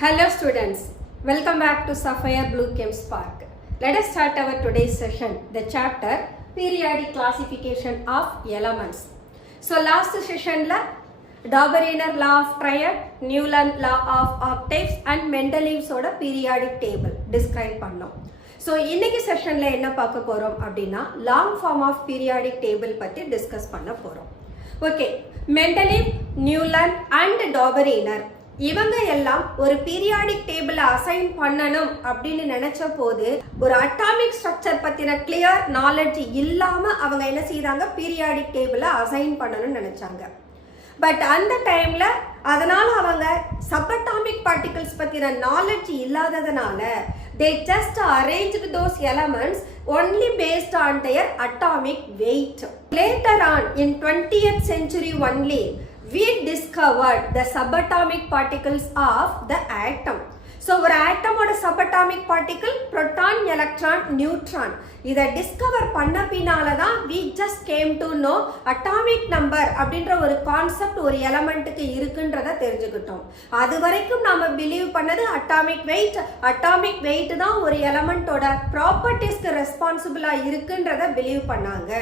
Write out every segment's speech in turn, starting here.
Hello students, welcome back to Sapphire Blue Chem Spark. Let us start our today's session, the chapter Periodic Classification of Elements. So last session la Dauber-Renner law of triad, Newland law of octaves and Mendeleev's oda periodic table describe பண்ணோம். So இன்னைக்கு செஷன்ல என்ன பார்க்க போறோம் அப்படின்னா long form of periodic table பத்தி discuss பண்ண போறோம். Okay, Mendeleev, Newland and Dauber-Renner இவங்க எல்லாம் ஒரு பீரியாடிக் டேபிள அசைன் பண்ணணும் அப்படின்னு நினைச்ச போது ஒரு அட்டாமிக் ஸ்ட்ரக்சர் பத்தின கிளியர் நாலேஜ் இல்லாம அவங்க என்ன செய்தாங்க, பீரியாடிக் டேபிள அசைன் பண்ணணும்னு நினைச்சாங்க. பட் அந்த டைம்ல அதனால அவங்க சப்அட்டாமிக் பார்ட்டிகல்ஸ் பத்தின நாலேஜ் இல்லாததுனால they just arranged those elements only based on their atomic weight. Later on in 20th century only we discovered the subatomic particles of the atom. So ஒரு ஆட்டமோட subatomic particle proton, electron, neutron. இதை discover பண்ண பின்னால தான் we just came to know atomic number அப்படின்ற ஒரு concept ஒரு எலமெண்ட்டுக்கு இருக்குன்றத தெரிஞ்சுக்கிட்டோம். அது வரைக்கும் நாம பிலீவ் பண்ணது அட்டாமிக் வெயிட் தான் ஒரு எலமெண்டோட ப்ராப்பர்ட்டிஸ்க்கு ரெஸ்பான்சிபிளா இருக்குன்றத பிலீவ் பண்ணாங்க.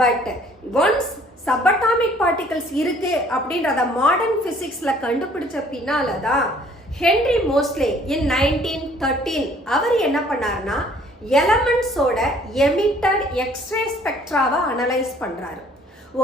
பட் ஒன்ஸ் சப்அட்டாமிக் பார்ட்டிகல்ஸ் இருக்கு அப்படின்றத மாடர்ன் பிசிக்ஸ்ல கண்டுபிடிச்ச பின்னாலதான் ஹென்ரி மோஸ்லே இன் 1913 அவர் என்ன பண்ணாருன்னா எலமெண்ட்ஸோட எமிட்டட் எக்ஸ்ரே ஸ்பெக்ட்ராவை அனலைஸ் பண்றாரு.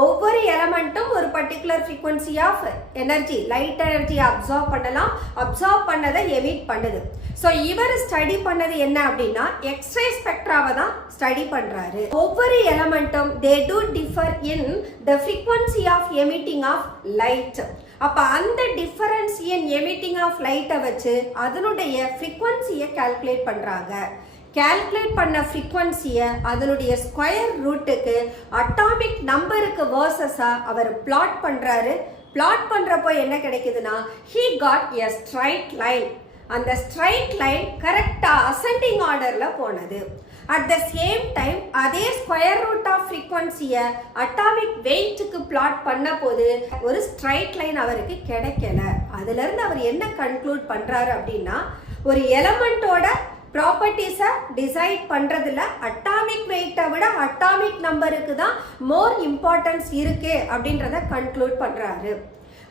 ஒவ்வொரு எலமெண்ட்டும் ஒரு particular frequency of energy, light energy absorb பண்ணலாம், அப்சார்ப் பண்ணதை எமிட் பண்ணுது. ஸோ இவர் ஸ்டடி பண்ணது என்ன அப்படின்னா எக்ஸ்ரே ஸ்பெக்ட்ராவை தான் ஸ்டடி பண்றாரு. ஒவ்வொரு எலமெண்ட்டும் they do differ in the frequency of emitting of light. அப்ப அந்த டிஃபரன்ஸ் இன் எமிட்டிங் ஆஃப் லைட்டை வச்சு அதனுடைய ஃப்ரீக்வன்சியை கால்குலேட் பண்றாங்க. கால்குலேட் பண்ண ஃப்ரீக்வன்சியை அதனுடைய ஸ்கொயர் ரூட்டுக்கு அட்டாமிக் நம்பருக்கு வேர்சஸா அவர் பிளாட் பண்றாரு. பிளாட் பண்றப்போ என்ன கிடைக்குதுன்னா he got a straight line. அந்த ஸ்ட்ரைட் லைன் கரெக்டா அசெண்டிங் ஆர்டர்ல போனது. அட் த சேம் டைம் அதே ஸ்கொயர் ரூட் ஆஃப் ஃப்ரீக்வன்சியை அட்டாமிக் வெயிட்டுக்கு பிளாட் பண்ண போது ஒரு ஸ்ட்ரைட் லைன் அவருக்கு கிடைக்கல. அதுல இருந்து அவர் என்ன கன்க்ளூட் பண்றாரு அப்படின்னா ஒரு எலமெண்டோட ப்ராப்பர்ட்டிஸை டிசைட் பண்றதுல அட்டாமிக் வெயிட்டை விட அட்டாமிக் நம்பருக்கு தான் மோர் இம்பார்ட்டன்ஸ் இருக்கு அப்படின்றத கன்க்ளூட் பண்றாரு.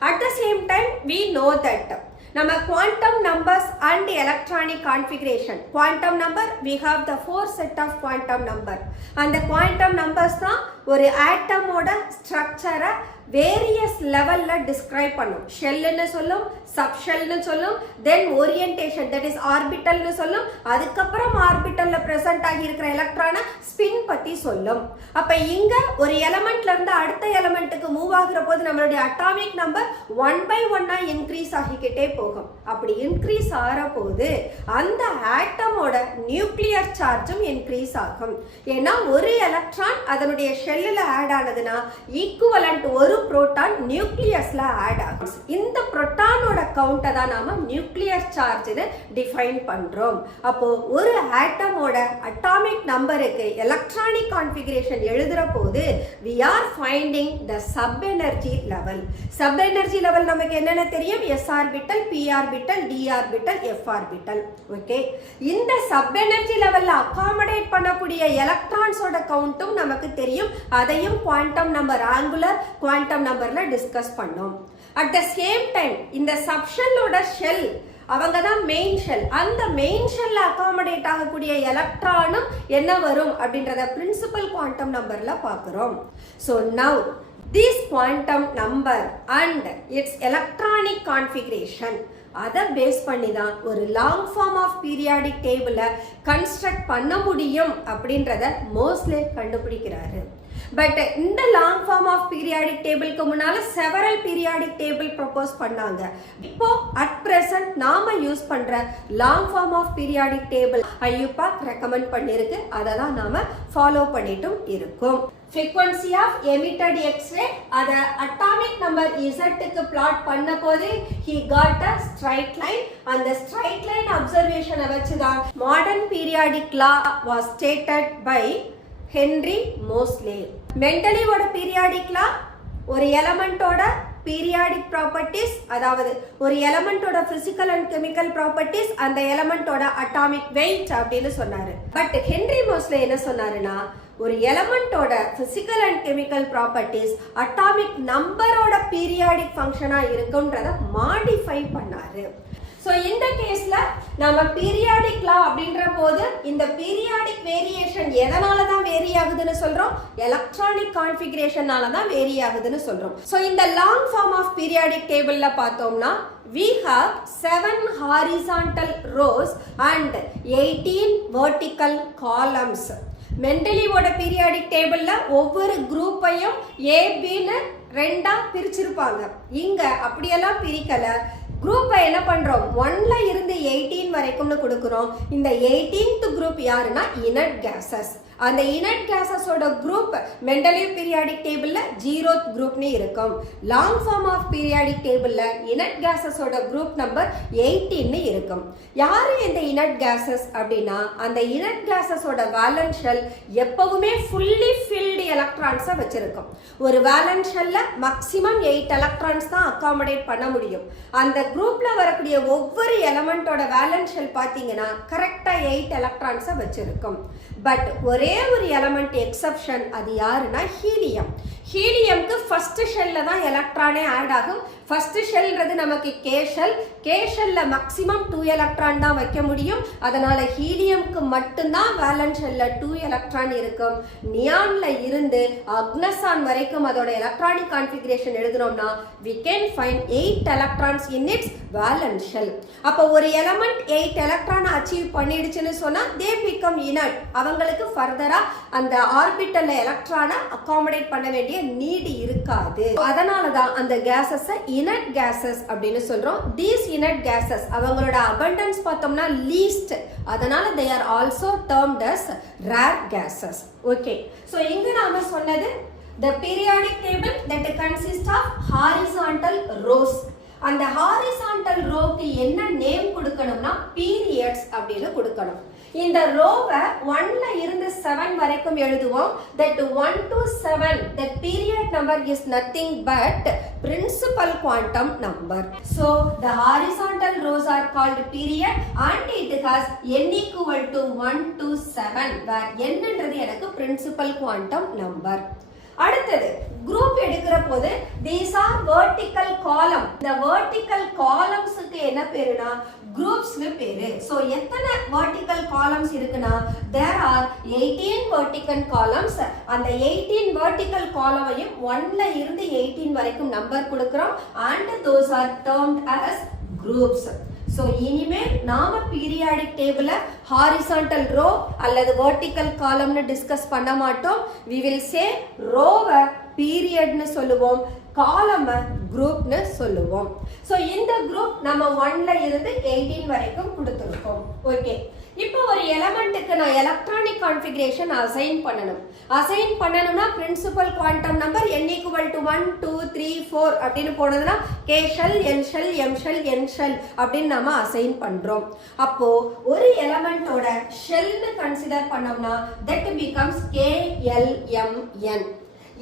At the same time we know that நம்ம quantum numbers and electronic configuration, quantum number we have the 4 set of quantum number. அந்த குவாண்டம் நம்பர்ஸ் தான் ஒரு ஆட்டமோட ஸ்ட்ரக்சரை வேரியஸ் லெவல்ல டிஸ்கிரைப் பண்ணும். ஷெல்லுன்னு சொல்லும், சப் ஷெல்னு சொல்லும், தென் ஓரியன்டேஷன் தட் இஸ் ஆர்பிட்டல்னு சொல்லும், அதுக்கப்புறம் ஆர்பிட்டல்ல பிரசன்ட் ஆகி இருக்கிற எலக்ட்ரானை ஸ்பின் பத்தி சொல்லும். அப்ப இங்க ஒரு எலமெண்ட்ல இருந்து அடுத்த எலமெண்ட்டுக்கு மூவ் ஆகுற போது நம்மளுடைய அட்டாமிக் நம்பர் 1 by 1 இன்க்ரீஸ் ஆகிக்கிட்டே போகும். அப்படி இன்க்ரீஸ் ஆகிற போது அந்த ஆட்டமோட நியூக்ளியர் சார்ஜும் இன்க்ரீஸ் ஆகும். ஏன்னா ஒரு எலக்ட்ரான் அதனுடைய ஷெல்லுல ஆட் ஆனதுன்னா ஈக்குவலன்ட் ஒரு புரோட்டான் நியூக்ளியஸ்ல ஆட் ஆகும். இந்த புரோட்டானோட கவுண்ட தான் நாம நியூக்ளியர் சார்ஜ்னு டிஃபைன் பண்றோம். அப்போ ஒரு ஆட்டமோட அட்டாமிக் நம்பருக்கு எலக்ட்ரானிக் கான்ஃபிகரேஷன் எழுதுற போது we are finding the sub energy level. sub energy level நமக்கு என்னென்ன தெரியும்? s orbital, p orbital, d orbital, f orbital. Okay, இந்த சப் எனர்ஜி லெவல்ல அகாமடேட் பண்ணக்கூடிய எலக்ட்ரான்ஸோட கவுண்ட்டும் நமக்கு தெரியும். அதையும் குவாண்டம் நம்பர், ஆங்குலர் குவாண்டம் நம்பர்ல டிஸ்கஸ் பண்ணோம். அட் த சேம் டைம் இந்த சப்ஷெல்லோட ஷெல் அவங்க தான் மெயின் ஷெல். அந்த மெயின் ஷெல்ல அகாமடேட் ஆகக்கூடிய எலக்ட்ரானும் என்ன வரும் அப்படின்றத பிரின்சிபல் குவாண்டம் நம்பர்ல பார்க்கிறோம். So now this quantum number and its electronic configuration அதை பேஸ் பண்ணி தான் ஒரு லாங் ஃபார்ம் ஆஃப் பீரியாடிக் டேபிள கன்ஸ்ட்ரக்ட் பண்ண முடியும் அப்படின்றத மோஸ்லே கண்டுபிடிக்கிறாரு. பட் இந்த லாங் ஃபார்ம் ஆஃப் பீரியாடிக் டேபிளுக்கு முன்னால செவரல் பீரியாடிக் டேபிள் ப்ரொபோஸ் பண்ணாங்க. இப்போ அட் பிரசன்ட் நாம யூஸ் பண்ற long form of periodic table IUPAC recommend பண்ணிருக்கு. அதை தான் நாம ஃபாலோ பண்ணிட்டும் இருக்கோம். frequency of emitted x-ray அத atomic number z-க்கு plot பண்ண போது he got a straight line. அந்த straight line observation வச்சுதான் modern periodic law was stated by Henry Moseley. Mendeleev ஓட periodic law ஒரு எலமெண்டோட பீரியாடிக் ப்ராப்பர்ட்டிஸ், அதாவது ஒரு எலமெண்டோட பிசிக்கல் அண்ட் கெமிக்கல் ப்ராப்பர்ட்டிஸ், அந்த எலமெண்டோட அட்டாமிக் வெயிட் அப்படின்னு சொன்னாரு. பட் ஹென்ரி மோஸ்லே என்ன சொன்னாருன்னா, ஒரு எலமெண்டோட physical and chemical properties atomic நம்பரோட பீரியாடிக் ஃபங்க்ஷனா இருக்குன்றத மாடிஃபை பண்ணாரு. ஸோ இந்த கேஸ்ல நம்ம பீரியாடிக் லா அப்படின்ற போது இந்த பீரியாடிக் வேரியேஷன் எதனால தான் வேரி ஆகுதுன்னு சொல்றோம்? எலக்ட்ரானிக் கான்ஃபிகரேஷனால தான் வேரி ஆகுதுன்னு சொல்றோம். ஸோ இந்த லாங் ஃபார்ம் ஆஃப் பீரியாடிக் டேபிள்ல பார்த்தோம்னா we have 7 horizontal rows and 18 vertical columns. மெண்டலியோட periodic டேபிள்ல ஒவ்வொரு குரூப்பையும் ஏபின்னு ரெண்டா பிரிச்சிருப்பாங்க. இங்க அப்படியெல்லாம் பிரிக்கல. குரூப்பை என்ன பண்றோம்? 1ல இருந்து 18 வரைக்கும்னு கொடுக்குறோம். இந்த 18th குரூப் யாருன்னா இனர்ட் கேசஸ். அந்த இனர்ட் கேசஸோட குரூப் மெண்டலிவ் பீரியாடிக் டேபிள்ல 0th குரூப்னு இருக்கும். லாங் ஃபார்ம் ஆஃப் பீரியாடிக் டேபிள்ல இனர்ட் கேசஸோட குரூப் நம்பர் 18 இருக்கும். யாரு இந்த இனர்ட் கேசஸ் அப்படின்னா, அந்த இனர்ட் கேசஸோட வேலன்ஸ் ஷெல் எப்பவுமே ஃபுல்லி ஃபில்டு எலக்ட்ரான்ஸை வச்சிருக்கும். ஒரு வேலன்ஸ் ஷெல்ல மேக்ஸிமம் 8 எலக்ட்ரான்ஸ் தான் அகாமடேட் பண்ண முடியும். அந்த குரூப்ல வரக்கூடிய ஒவ்வொரு எலமெண்டோட வேலன்ஸ் ஷெல் பார்த்தீங்கன்னா கரெக்டா 8 எலக்ட்ரான்ஸை வச்சிருக்கும். பட் ஒரே ஒரு எலமெண்ட் எக்ஸப்ஷன், அது யாருன்னா ஹீலியம். ஹீலியம்க்கு ஃபர்ஸ்ட் ஷெல்ல தான் எலக்ட்ரானே ஆட் ஆகும். ஃபர்ஸ்ட் ஷெல்ன்றது நமக்கு கே ஷெல். கே ஷெல்ல மேக்ஸிமம் 2 எலக்ட்ரான் தான் வைக்க முடியும். அதனால ஹீலியம்க்கு மட்டும்தான் வேலன்ஸ் ஷெல்ல 2 எலக்ட்ரான் இருக்கும். நியான்ல இருந்து அக்னசான் வரைக்கும் அதோட எலக்ட்ரானிக் கான்ஃபிகரேஷன் எழுதுனோம்னா we can find 8 electrons in its valence shell. அப்போ ஒரு எலமெண்ட் 8 எலக்ட்ரான் அச்சீவ் பண்ணிடுச்சுன்னு சொன்னா they become inert. அவங்களுக்கு ஃபர்தரா அந்த ஆர்பிட்டல்ல எலக்ட்ரானை அகாமடேட் பண்ண வேண்டிய நீட் இருக்காது. அதனால தான் அந்த கேசஸ் இனர்ட் கேசஸ் அப்படின்னு சொல்றோம். these inert gases அவங்களோட abundance பார்த்தோம்னா least. அதனால they are also termed as rare gases. Okay, so இங்க நாம சொன்னது the periodic table that consists of horizontal rows. அந்த horizontal rowக்கு என்ன நேம் கொடுக்கணும்னா periods அப்படின்னு கொடுக்கணும். இந்த ரோவை 1ல இருந்து 7 வரைக்கும் எழுதுவோம். that 1 to 7 that period number is nothing but principal quantum number. So the horizontal rows are called period and it has n equal to 1 to 7 where n என்றது எனக்கு principal quantum number. அடுத்தது குரூப் எடுக்கிற போது these are vertical column. இந்த vertical columnsக்கு என்ன பேருனா குரூப்ஸ்னு பேரு. So எத்தனை vertical columns இருக்குனா there are 18 vertical columns. அந்த 18 vertical column-ஐயும் 1ல இருந்து 18 வரைக்கும் நம்பர் கொடுக்கிறோம் and those are termed as groups. So இனிமேல் நாம பீரியாடிக் டேபிள ஹாரிசான்டல் ரோ அல்லது வெர்டிக்கல் காலம்னு டிஸ்கஸ் பண்ண மாட்டோம். we will say ரோவை பீரியட்னு சொல்லுவோம், காலம குரூப்னு சொல்லுவோம். சோ இந்த குரூப் நம்ம 1ல இருந்து 18 வரைக்கும் கொடுத்திருக்கோம். ஓகே, இப்போ ஒரு எலமெண்ட்டுக்கு நான் எலக்ட்ரானிக் கான்ஃபிகரேஷன் அசைன் பண்ணணும்னா principal quantum number n equal to 1 2 3 4 அப்படின்னு போனதுன்னா k shell n shell m shell n shell அப்படின்னு நாம அசைன் பண்றோம். அப்போ ஒரு எலமெண்டோட ஷெல்னு கன்சிடர் பண்ணோம்னா that becomes k l m n.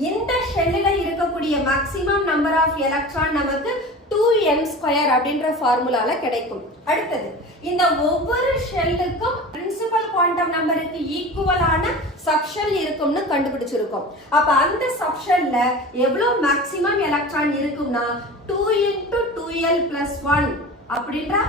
இந்த ஷெல்லில் இருக்கக்கூடிய மேக்ஸிமம் நம்பர் ஆஃப் எலக்ட்ரான் நமக்கு 2n² அப்படின்ற ஃபார்முலால கிடைக்கும். அடுத்தது இந்த ஒவ்வொரு ஷெல்லுக்கும் பிரின்சிபல் குவாண்டம் நம்பருக்கு ஈக்குவலான சப்ஷெல் இருக்கும்னு கண்டுபிடிச்சிருக்கோம். அப்ப அந்த சப்ஷெல்ல எவ்வளவு மேக்ஸிமம் எலக்ட்ரான் இருக்கும்னா 2 into 2l plus 1 அப்படின்ற.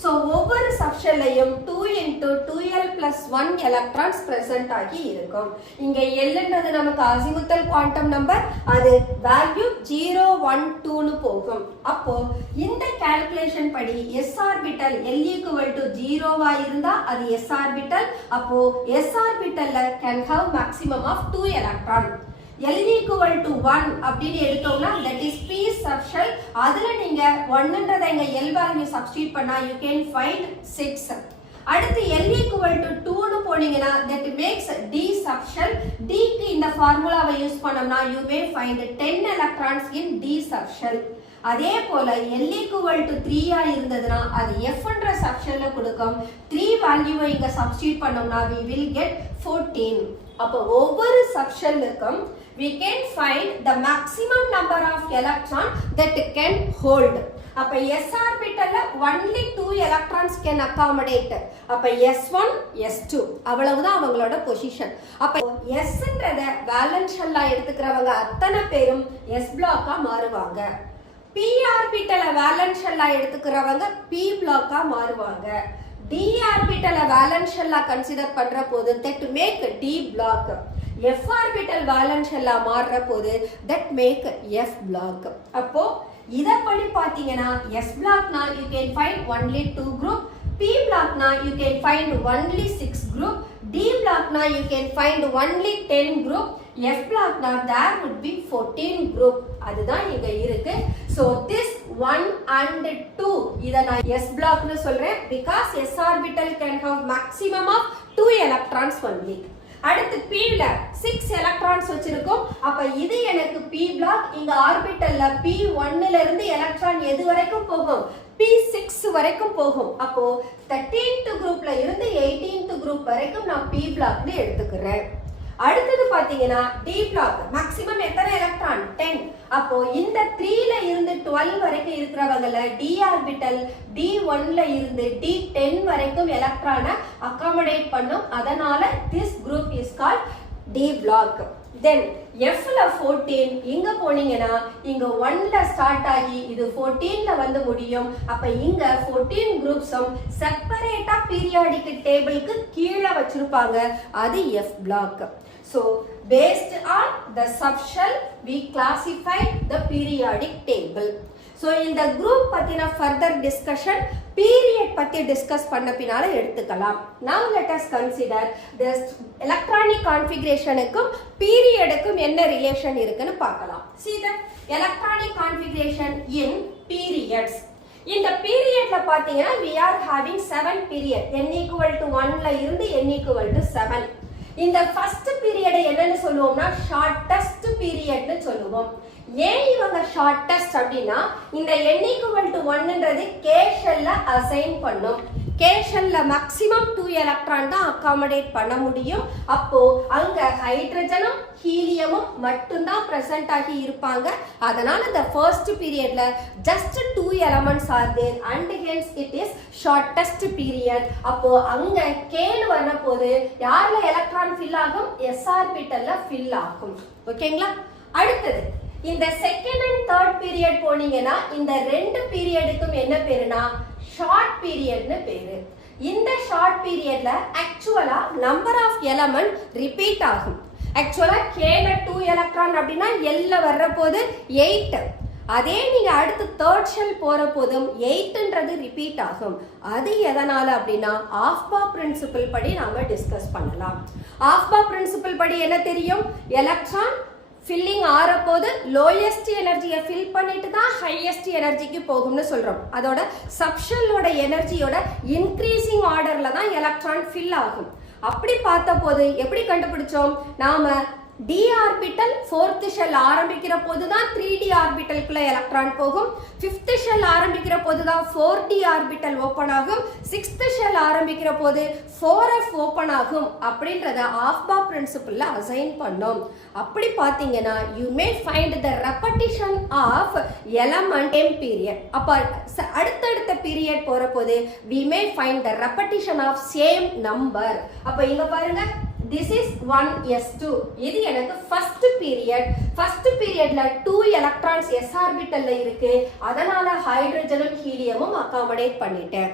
So ஒவ்வொரு சப்ஷெல்லையும் 2 into 2l plus 1 electrons present ஆகி இருக்கும். இங்க Lன்றது நமக்கு அசிமுத்தல் குவாண்டம் நம்பர், அது வேல்யூ 0 1 2னு போகும். அப்போ இந்த கால்குலேஷன் படி s orbital l equal to 0வா இருந்தா அது s ஆர்பிட்டல். அப்போ s ஆர்பிட்டல்ல can have maximum of 2 electron. L equal to 1 அப்படின்னு எடுத்தோம்னா that is p subshell. அதுல நீங்க 1ன்றதை இங்க L வேல்யூ சப்ஸ்டிட்யூட் பண்ணா you can find 6. அடுத்து L equal to 2னு போனீங்கன்னா that makes D subshell. D க்கு இந்த ஃபார்முலாவை யூஸ் பண்ணோம்னா you may find 10 electrons in D subshell. அதே போல L equal to 3 ஆ இருந்ததுன்னா அது Fன்ற சப்ஷெல்ல கொடுக்கும். 3 வேல்யூவை இங்க சப்ஸ்டிட்யூட் பண்ணோம்னா we will get 14. அப்போ ஒவ்வொரு சப்ஷெல்லுக்கும் we can find the maximum number of electron that it can hold. அப்ப s ஆர்பிட்டல்ல only 2 electrons can accommodate. அப்ப s1 s2 அவ்வளவுதான் அவங்களோட பொசிஷன். அப்ப sன்றத வேலன்ஸ் ஷெல்லா எடுத்துக்கிறவங்க அத்தனை பேரும் s பிளாக்கா மாறுவாங்க. p ஆர்பிட்டல வேலன்ஸ் ஷெல்லா எடுத்துக்கிறவங்க p பிளாக்கா மாறுவாங்க. d ஆர்பிட்டல வேலன்ஸ் ஷெல்லா கன்சிடர் பண்ற போது that make d block. f orbital valence ஷெல்லா மாறுற போது that make f block. அப்போ இத படி பாத்தீங்கன்னா s blockனா you can find only 2 group, p blockனா you can find only 6 group, d blockனா you can find only 10 group, f blockனா there would be 14 group. அதுதான் இங்க இருக்கு. So this 1 and 2 இத நான் s block னு சொல்றேன் because s orbital can have maximum of 2 electrons only. அடுத்து p ல 6 electrons வச்சிருக்கோம். அப்ப இது எனக்கு p பிளாக். இங்க ஆர்பிட்டல்ல p1 ல இருந்து எலக்ட்ரான் எது வரைக்கும் போகும்? p6 வரைக்கும் போகும். அப்போ 13th குரூப்ல இருந்து 18th குரூப் வரைக்கும் நான் p பிளாக்னு எடுத்துக்கிறேன். அடுத்து பாத்தீங்கன்னா d பிளாக் மேக்ஸिमम எத்தனை எலக்ட்ரான்? 10. அப்போ இந்த 3 ல இருந்து 12 வரைக்கும் இருக்கிறவங்கல d ஆர்பிட்டல் d1 ல இருந்து d10 வரைக்கும் எலக்ட்ரானை அகாமடேட் பண்ணும். அதனால this group is called d block. Then f ல 14 இங்க போனீங்கன்னா இங்க 1 ல ஸ்டார்ட் ஆகி இது 14 ல வந்து முடியும். அப்ப இங்க 14 குரூப்ஸும் செப்பரேட்டா பீரியாடிக் டேபிளுக்கு கீழ வச்சிருப்பாங்க. அது f block. So based on the subshell we classify the periodic table. So இந்த group பத்தின further discussion period பத்தி discuss பண்ண பின்னால எடுத்துக்கலாம். Now let us consider the electronic configurationக்கும் periodக்கும் என்ன relation இருக்குன்னு பார்க்கலாம். See the electronic configuration in periods. இந்த பீரியட்ல பாத்தீங்கன்னா we are having 7 period. n equal to 1 ல இருந்து n equal to 7. இந்த ஃபர்ஸ்ட் பீரியட் என்னன்னு சொல்லுவோம்னா ஷார்ட்டஸ்ட் பீரியட்னு சொல்லுவோம். ஏன் இவங்க ஷார்ட்டஸ்ட் அப்படின்னா இந்த n equal to 1ன்றது k ஷெல்ல அசைன் பண்ணும். k ஷெல்ல மேக்ஸिमम 2 எலக்ட்ரான் தான் அகாமடேட் பண்ண முடியும். அப்போ அங்க ஹைட்ரஜனும் ஹீலியமும் மட்டும் தான் பிரசன்ட் ஆகி இருப்பாங்க. அதனால the first periodல just 2 elements are there and hence it is shortest period. அப்போ அங்க k ல வரப்போது யார்ல எலக்ட்ரான் ஃபில் ஆகும்? s ஆர்பிட்டல்ல ஃபில் ஆகும். ஓகேங்களா? அடுத்து இந்த செகண்ட் அண்ட் தேர்ட் பீரியட் போனீங்கன்னா இந்த ரெண்டு பீரியடுக்கும் என்ன பேருனா ஷார்ட் பீரியட்னு பேரு. இந்த ஷார்ட் பீரியட்ல ஆக்சுவலா நம்பர் ஆஃப் எலிமெண்ட் ரிப்பீட் ஆகும். ஆக்சுவலா k ல 2 எலக்ட்ரான் அப்படினா l ல வர்ற போது 8. அதே நீங்க அடுத்து தேர்ட் ஷெல் போற போதும் 8ன்றது ரிப்பீட் ஆகும். அது எதனால அப்படினா ஆஃபா பிரின்சிபல் படி நாம டிஸ்கஸ் பண்ணலாம். ஆஃபா பிரின்சிபல் படி என்ன தெரியும்? எலக்ட்ரான் ஃபில்லிங் ஆற போது லோயஸ்ட் எனர்ஜியை ஃபில் பண்ணிட்டு தான் ஹையஸ்ட் எனர்ஜிக்கு போகும்னு சொல்றோம். அதோட சப்ஷெல்லோட எனர்ஜியோட இன்க்ரீசிங் ஆர்டர்ல தான் எலக்ட்ரான் ஃபில் ஆகும். அப்படி பார்த்த போது எப்படி கண்டுபிடிச்சோம்? நாம d ஆர்பிட்டல் 4th ஷெல் ஆரம்பிக்கிற போது தான் 3d ஆர்பிட்டலுக்குள்ள எலக்ட்ரான் போகும். 5th ஷெல் ஆரம்பிக்கிற போது தான் 4d ஆர்பிட்டல் ஓபன் ஆகும். 6th ஷெல் ஆரம்பிக்கிற போது 4f ஓபன் ஆகும். அப்படின்றத ஆஃபா பிரின்சிபல்ல அசைன் பண்ணோம். அப்படி பாத்தீங்கன்னா you may find the repetition of element in period. அப்ப அடுத்தடுத்த பீரியட் போற போது we may find the repetition of same number. அப்ப இங்க பாருங்க this is 1s2. இது எனக்கு first period. first periodல 2 electrons s ஆர்பிட்டல்ல இருக்கு. அதனால ஹைட்ரஜனும் ஹீலியமும் அகாமடேட் பண்ணிட்டேன்.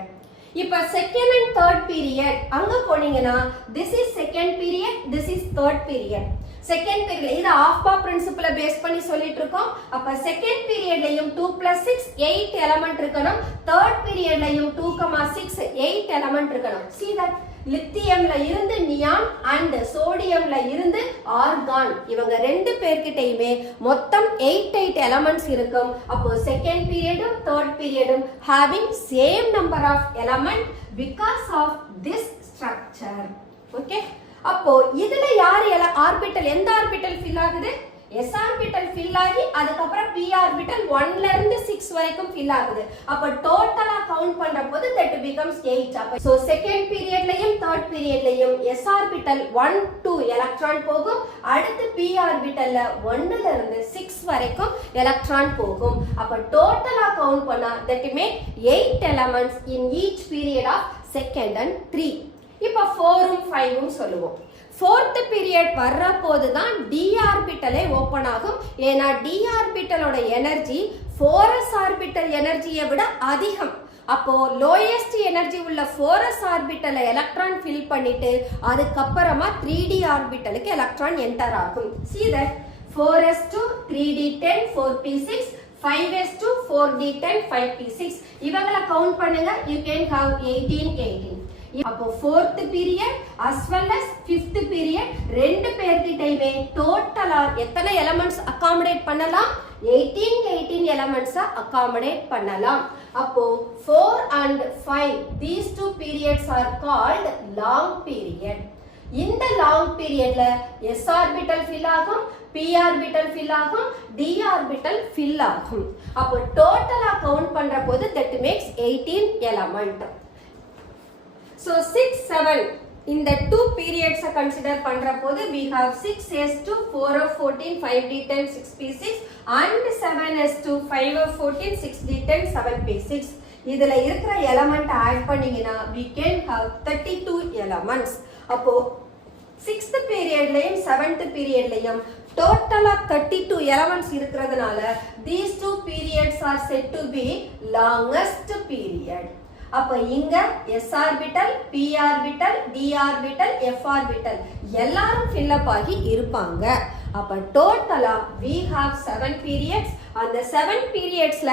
இப்ப செகண்ட் அண்ட் தேர்ட் பீரியட் அங்க போனீங்கன்னா this is second period, this is third period. Second period இது ஆஃபா பிரின்சிபலை பேஸ் பண்ணி சொல்லிட்டு இருக்கோம். அப்ப செகண்ட் பீரியட்லயும் 2 + 6 8 எலிமெண்ட் இருக்கணும். தேர்ட் பீரியட்லயும் 2, 6 8 எலிமெண்ட் இருக்கணும். see that லித்தியம்ல இருந்து நியான் அண்ட் சோடியம்ல இருந்து ஆர்கான் இவங்க ரெண்டு பேர்கிட்டயுமே மொத்தம் 8 எலிமெண்ட்ஸ் இருக்கும். அப்போ செகண்ட் பீரியடும் தேர்ட் பீரியடும் having same number of element because of this structure. Okay, அப்போ இதுல யார் ஆர்பிட்டல் எந்த ஆர்பிட்டல் ஃபில் ஆகுது? s ஆர்பிட்டல் ஃபில் ஆகி அதுக்கப்புறம் p ஆர்பிட்டல் 1 ல இருந்து 6 வரைக்கும் ஃபில் ஆகுது. அப்ப டோட்டலா கவுண்ட் பண்ற போது that becomes 8. அப்ப சோ செகண்ட் பீரியட்லயும் தேர்ட் பீரியட்லயும் s ஆர்பிட்டல் 1 2 எலக்ட்ரான் போகும். அடுத்து p ஆர்பிட்டல்ல 1 ல இருந்து 6 வரைக்கும் எலக்ட்ரான் போகும். அப்ப டோட்டலா கவுண்ட் பண்ணா that make 8 elements in each period of second and 3. இப்ப 4 உம் 5 உம் சொல்லுவோம். fourth period வர்ற போது தான் d ஆர்பிட்டலே ஓபன் ஆகும். ஏனா d ஆர்பிட்டலோட எனர்ஜி 4s ஆர்பிட்டல் எனர்ஜியை விட அதிகம். அப்போ லோயஸ்ட் எனர்ஜி உள்ள 4s ஆர்பிட்டலை எலக்ட்ரான் ஃபில் பண்ணிட்டு அதுக்கு அப்புறமா 3d ஆர்பிட்டலுக்கு எலக்ட்ரான் என்டர் ஆகும். see that 4s to 3d10 4p6 5s to 4d10 5p6 இவங்கள கவுண்ட் பண்ணுங்க. you can have 18. அப்போ fourth period as well as fifth period ரெண்டு பேர்கிட்டயுமே டோட்டலா எத்தனை எலிமெண்ட்ஸ் அகாமடேட் பண்ணலாம்? 18 எலிமெண்ட்ஸ் அகாமடேட் பண்ணலாம். அப்போ 4 and 5 these two periods are called long period. இந்த லாங் பீரியட்ல s ஆர்பிட்டல் ஃபில் ஆகும், p ஆர்பிட்டல் ஃபில் ஆகும், d ஆர்பிட்டல் ஃபில் ஆகும். அப்போ டோட்டலா கவுண்ட் பண்ற போது that makes 18 element. So 6 7 இந்த two periods கன்சிடர் பண்ற போது we have 6s to 4f14 5d10 6p6 and 7s to 5f14 6d10 7p6. இதுல இருக்கிற எலிமெண்ட் ஆட் பண்ணீங்கன்னா we can have 32 elements. அப்போ 6th பீரியட்லயும் 7th பீரியட்லயும் டோட்டலா 32 elements இருக்கிறதுனால these two periods are said to be longest period. அப்ப இங்க s orbital, p orbital, d orbital, f orbital எல்லாரும் fill up ஆகி இருப்பாங்க. அப்ப டோட்டலா we have 7 periods. அந்த 7 periodsல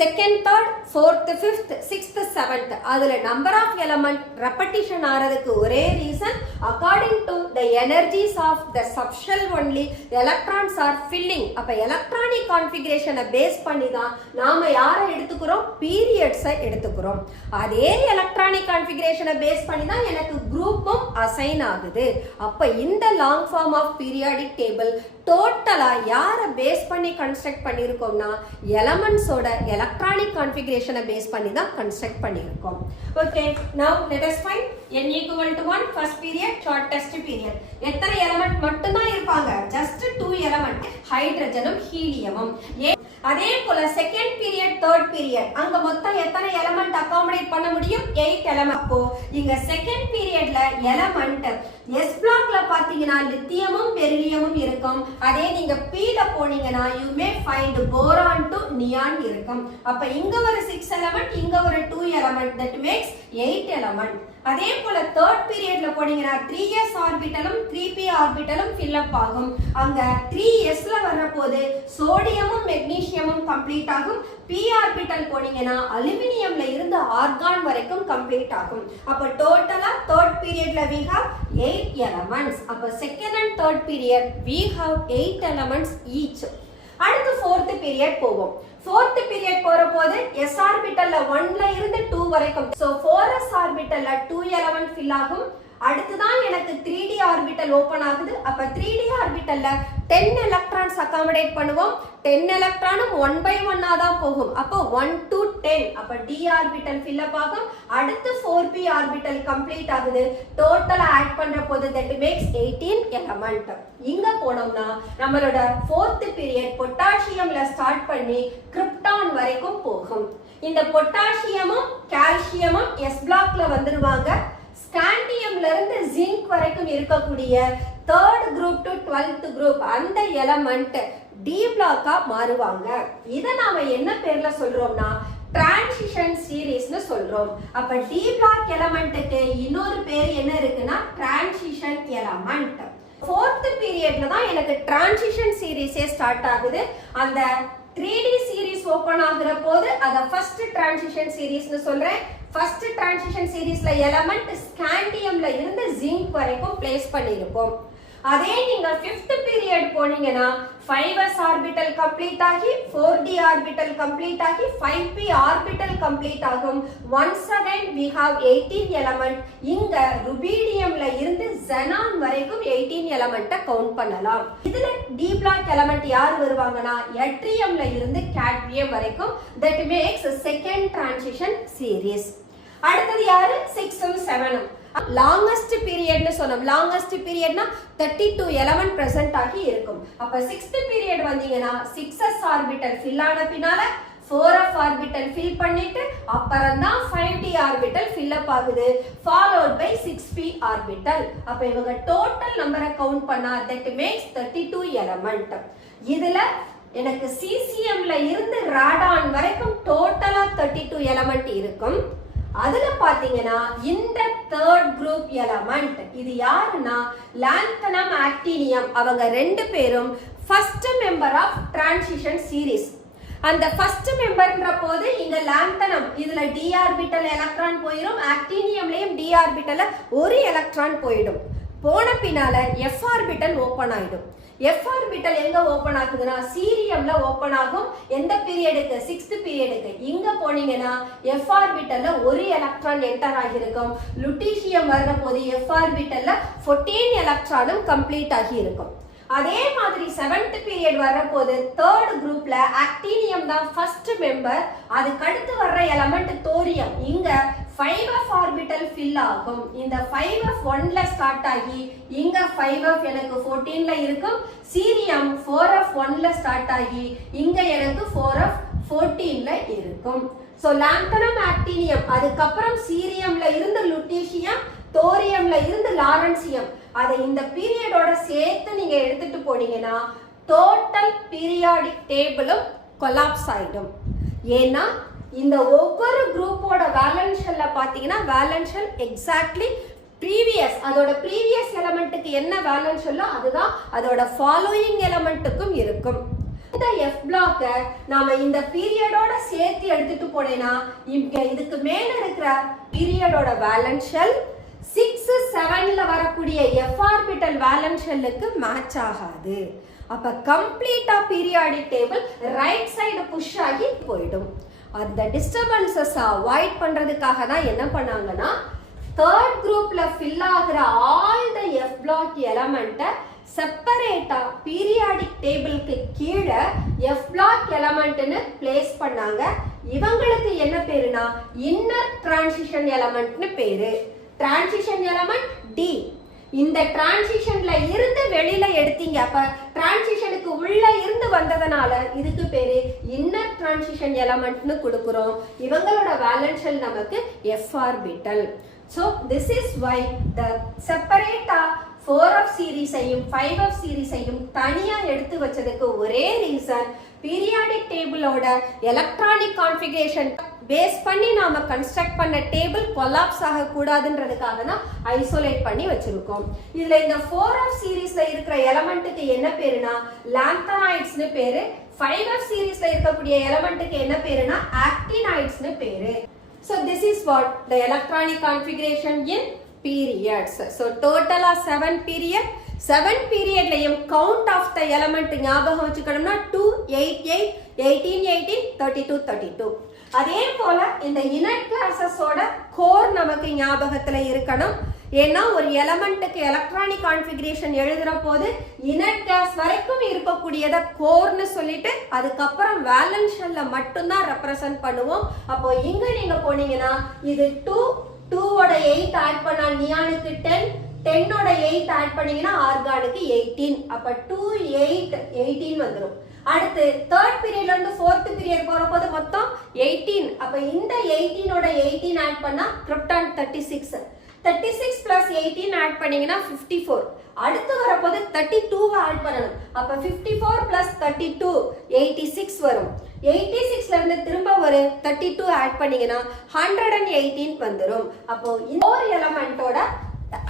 second, third, fourth, fifth, sixth, seventh அதுல number of element repetition ஆறதுக்கு ஒரே reason according to the energies of the subshell only electrons are filling. அப்ப electronic configuration base பண்ணி தான் நாம யாரை எடுத்துக்கிறோம்? periods எடுத்துக்கிறோம். அதே electronic configuration பேஸ் பண்ணி தான் எனக்கு குரூப்பும் அசைன் ஆகுது. அப்ப இந்த long form of periodic table டோட்டலா யாரை பேஸ் பண்ணி கன்ஸ்ட்ரக்ட் பண்ணியிருக்கோம்னா எலமெண்ட்ஸோட எலக்ட்ரானிக் கான்ஃபிகரேஷனை பேஸ் பண்ணி தான் கன்ஸ்ட்ரக்ட் பண்ணியிருக்கோம். Okay, now let us find n equal to 1 first period shortest period. எத்தனை எலிமெண்ட் மட்டும் தான் இருப்பாங்க? just 2 எலிமெண்ட், ஹைட்ரஜனும் ஹீலியமும். அதே போல செகண்ட் பீரியட் தேர்ட் பீரியட் அங்க மொத்தம் எத்தனை எலிமெண்ட் அகாமடேட் பண்ண முடியும்? 8 எலிமெண்ட். அப்போ இங்க செகண்ட் பீரியட்ல எலிமெண்ட் s பிளாக்ல பாத்தீங்கன்னா லித்தியமும் பெரிலியமும் இருக்கும். அதே நீங்க p ல போனீங்கன்னா you may find boron to neon இருக்கும். அப்ப இங்க ஒரு 6 எலிமெண்ட், இங்க ஒரு 2 எலிமெண்ட், that makes 8 எலிமெண்ட். அதே போல தேர்ட் பீரியட்ல போனீங்கன்னா 3s ஆர்பிட்டலும் 3p ஆர்பிட்டலும் fill up ஆகும். அங்க 3s ல வர்ற போது சோடியமும் மெக்னீசியமும் கம்ப்ளீட் ஆகும். p ஆர்பிட்டல் போனீங்கன்னா அலுமினியம்ல இருந்து ஆர்கான் வரைக்கும் கம்ப்ளீட் ஆகும். அப்ப டோட்டலா தேர்ட் பீரியட்ல we have 8 elements. அப்ப second and third period we have 8 elements each. அடுத்து fourth period போவோம். fourth period போற போது s ஆர்பிட்டல்ல 1 ல இருந்து 2 வரைக்கும். சோ 4s ஆர்பிட்டல்ல 2 எலிமெண்ட் ஃபில் ஆகும். அடுத்து தான் எனக்கு 3d ஆர்பிட்டல் ஓபன் ஆகுது. அப்ப 3d ஆர்பிட்டல்ல 10 எலக்ட்ரான்ஸ் அகாமடேட் பண்ணுவோம். 10 எலக்ட்ரானும் 1 by 1 ஆ தான் போகும். அப்ப 1 to 10. அப்ப d ஆர்பிட்டல் fill up ஆகும். அடுத்து 4p ஆர்பிட்டல் கம்ப்ளீட் ஆகுது. டோட்டலா ஆட் பண்ற போது that makes 18 எலிமெண்ட். இங்க போனோம்னா நம்மளோட 4th பீரியட் பொட்டாசியம்ல ஸ்டார்ட் பண்ணி கிரிப்டான் வரைக்கும் போகும். இந்த பொட்டாசியமும் கால்சியமும் s பிளாக்ல வந்துருவாங்க. ஸ்காண்டியம்ல இருந்து ஜிங்க் வரைக்கும் இருக்கக்கூடிய third group to 12th group அந்த எலிமெண்ட் டி பிளாக்கா மாறுவாங்க. இத நாம என்ன பேர்ல சொல்றோம்னா டிரான்சிஷன் சீரிஸ்னு சொல்றோம். அப்ப டி பிளாக் எலிமெண்ட்டுக்கு இன்னொரு பேர் என்ன இருக்குன்னா டிரான்சிஷன் எலிமெண்ட். 4th பீரியட்ல தான் எனக்கு டிரான்சிஷன் சீரிஸே ஸ்டார்ட் ஆகுது. அந்த 3D சீரிஸ் ஓபன் ஆகுற போது அத ஃபர்ஸ்ட் டிரான்சிஷன் சீரிஸ்னு சொல்றேன். ஃபர்ஸ்ட் டிரான்சிஷன் சீரிஸ்ல எலிமெண்ட் ஸ்காண்டியம்ல இருந்து ஜிங்க் வரைக்கும் பிளேஸ் பண்ணிருப்போம். அதே நீங்க 5th பீரியட் போனீங்கன்னா 5s ஆர்பிட்டல் கம்ப்ளீட் ஆகி 4d ஆர்பிட்டல் கம்ப்ளீட் ஆகி 5p ஆர்பிட்டல் கம்ப்ளீட் ஆகும். once again we have 18 element. இங்க ருபீடியம்ல இருந்து xenon வரைக்கும் 18 எலிமெண்ட்ட கவுண்ட் பண்ணலாம். இதுல d block element யார் வருவாங்கன்னா yttriumல இருந்து cadmium வரைக்கும். that makes second transition series. அடுத்தது யாரு 6 உம் 7 உம் லாங்கஸ்ட் பீரியட்னு சொன்னோம். லாங்கஸ்ட் பீரியட்னா 32 எலிமெண்ட் பிரசன்ட் ஆகி இருக்கும். அப்ப 6th பீரியட் வந்தீங்கன்னா 6s ஆர்பிட்டல் ஃபில் ஆன பின்னால 4f ஆர்பிட்டல் ஃபில் பண்ணிட்டு அப்புறம் தான் 5d ஆர்பிட்டல் ஃபில் அப் ஆகுது, followed by 6p ஆர்பிட்டல். அப்ப இவங்க டோட்டல் நம்பரை கவுண்ட் பண்ணா that makes 32 எலிமெண்ட். இதுல எனக்கு சிசிஎம்ல இருந்து ராடான் வரைக்கும் டோட்டலா 32 எலிமெண்ட் இருக்கும். அதுல பாத்தீங்கன்னா இந்த third group element இது யாருன்னா lanthanum actinium. அவங்க ரெண்டு பேரும் first member of transition series. அந்த first memberன்ற போது இங்க lanthanum இதுல d ஆர்பிட்டல் எலக்ட்ரான் போயிடும், actiniumலயும் d ஆர்பிட்டல்ல ஒரு எலக்ட்ரான் போயிடும். போன பின்னால f ஆர்பிட்டல் ஓபன் ஆயிடும். f ஆர்பிட்டல் எங்க ஓபன் ஆகுதுன்னா சீரியம்ல ஓபன் ஆகும். எந்த பீரியடுக்கு 6th பீரியடுக்கு. இங்க போனீங்கன்னா f ஆர்பிட்டல்ல ஒரு எலக்ட்ரான் என்டர் ஆகியிருக்கும். லுட்டீசியம் வர்ற போது f ஆர்பிட்டல்ல 14 எலக்ட்ரானும் கம்ப்ளீட் ஆகி இருக்கும். அதே மாதிரி 7th பீரியட் வர்ற போது தேர்ட் குரூப்ல ஆக்டினியம் தான் ஃபர்ஸ்ட் மெம்பர். அதுக்கு அடுத்து வர்ற எலிமெண்ட் தோரியம். இங்க 5f ஆர்பிட்டல் ஃபில் ஆகும். இந்த 5f 1ல ஸ்டார்ட் ஆகி இங்க 5f எனக்கு 14ல இருக்கும். சீரியம் 4f 1ல ஸ்டார்ட் ஆகி இங்க எனக்கு 4f 14ல இருக்கும். சோ lanthanum actinium அதுக்கப்புறம் சீரியம்ல இருந்து லுட்டீசியம், தோரியம்ல இருந்து லாரன்சியம். அதை இந்த பீரியடோட சேர்த்து நீங்க எடுத்துட்டு போனீங்கன்னா டோட்டல் பீரியாடிக் டேபிளும் கொலாப்ஸ் ஆயிடும். ஏன்னா இந்த ஒவ்வொரு குரூப்போட வேலன்ஸ் ஷெல்ல பாத்தீங்கன்னா வேலன்ஸ் ஷெல் எக்ஸாக்ட்லி ப்ரீவியஸ் அதோட ப்ரீவியஸ் எலிமெண்ட்டுக்கு என்ன வேலன்ஸ் ஷெல்லோ அதுதான் அதோட ஃபாலோயிங் எலிமெண்ட்டுக்கும் இருக்கும். இந்த f பிளாக்க நாம இந்த பீரியடோட சேர்த்து எடுத்துட்டு போனேனா இங்க இதுக்கு மேல இருக்கிற பீரியடோட வேலன்ஸ் ஷெல் 6 7ல வரக்கூடிய f ஆர்பிட்டல் வேலன்ஸ் ஷெல்லுக்கு மேட்ச் ஆகாது. அப்ப கம்ப்ளீட்டா periodic table right side push ஆகி போய்டும். அந்த டிஸ்டர்பன்சஸ் அவாய்ட் பண்றதுக்காக தான் என்ன பண்ணாங்கன்னா தேர்ட் குரூப்ல ஃபில் ஆகுற ஆல் தி f பிளாக் எலிமெண்ட்ட செப்பரேட்டா பீரியாடிக் டேபிளுக்கு கீழே f பிளாக் எலிமெண்ட்னு பிளேஸ் பண்ணாங்க. இவங்களுக்கு என்ன பேருனா இன்னர் டிரான்சிஷன் எலிமெண்ட்னு பேரு. Transition element D. இந்த டிரான்சிஷன்ல இருந்து வெளியில எடுத்தீங்க, அப்ப டிரான்சிஷனுக்கு உள்ள இருந்து வந்ததனால இதுக்கு பேரு இன்னர் டிரான்சிஷன் எலிமெண்ட்னு கொடுக்கிறோம். இவங்களோட வேலன்ஸ் ஷெல் நமக்கு f orbital. So this is why the separate 4f சீரிஸையும் 5f சீரிஸையும் தனியா எடுத்து வச்சதுக்கு ஒரே ரீசன் பீரியாடிக் டேபிளோட எலக்ட்ரானிக் கான்ஃபிகரேஷன் பேஸ் பண்ணி நாம கன்ஸ்ட்ரக்ட் பண்ண டேபிள் கொலாப்ஸ் ஆக கூடாதுன்றதுக்காக தான் ஐசோலேட் பண்ணி வச்சிருக்கோம். இதுல இந்த 4f சீரிஸ்ல இருக்கிற எலிமெண்ட்டுக்கு என்ன பேருனா லாந்தனாய்ட்ஸ்னு பேரு. 5f சீரிஸ்ல இருக்கக்கூடிய எலிமெண்ட்டுக்கு என்ன பேருனா ஆக்டினைட்ஸ்னு பேரு. So this is what the electronic configuration in periods. So total of 7 period. 7 periodலயும் count of the element ஞாபகம் வச்சுக்கணும்னா 2 8 8 18 18 32 32. அதே போல இந்த inert classes ஓட core நமக்கு ஞாபகத்துல இருக்கணும். ஏன்னா ஒரு எலிமெண்ட்டுக்கு எலக்ட்ரானிக் கான்ஃபிகரேஷன் எழுதுற போது இனர்ட் கேஸ் வரைக்கும் இருக்கக்கூடியத கோர்னு சொல்லிட்டு அதுக்கப்புறம் வேலன்ஸ் ஷெல்ல மட்டும்தான் ரெப்ரசன்ட் பண்ணுவோம். அப்போ இங்க நீங்க போனீங்கன்னா இது 2 ஓட 8 ஆட் பண்ணா நியானுக்கு 10 10 ஓட 8 ஆட் பண்ணீங்கன்னா ஆர்கானுக்கு 18. அப்ப 2 8 18 வந்துரும். அடுத்து தேர்ட் பீரியட்ல இருந்து ஃபோர்த் பீரியட் போறப்போது மொத்தம் 18. அப்ப இந்த 18 ஓட 18 ஆட் பண்ணா கிரிப்டான் 36. 36 plus 18 ஆட் பண்ணீங்கன்னா 54. அடுத்து வரப்போது 32 ஆட் பண்ணணும். அப்ப 54 plus 32 86 வரும். 86ல இருந்து திரும்ப ஒரு 32 ஆட் பண்ணீங்கன்னா 118 வந்துரும். அப்போ இந்த ஒரு எலிமெண்டோட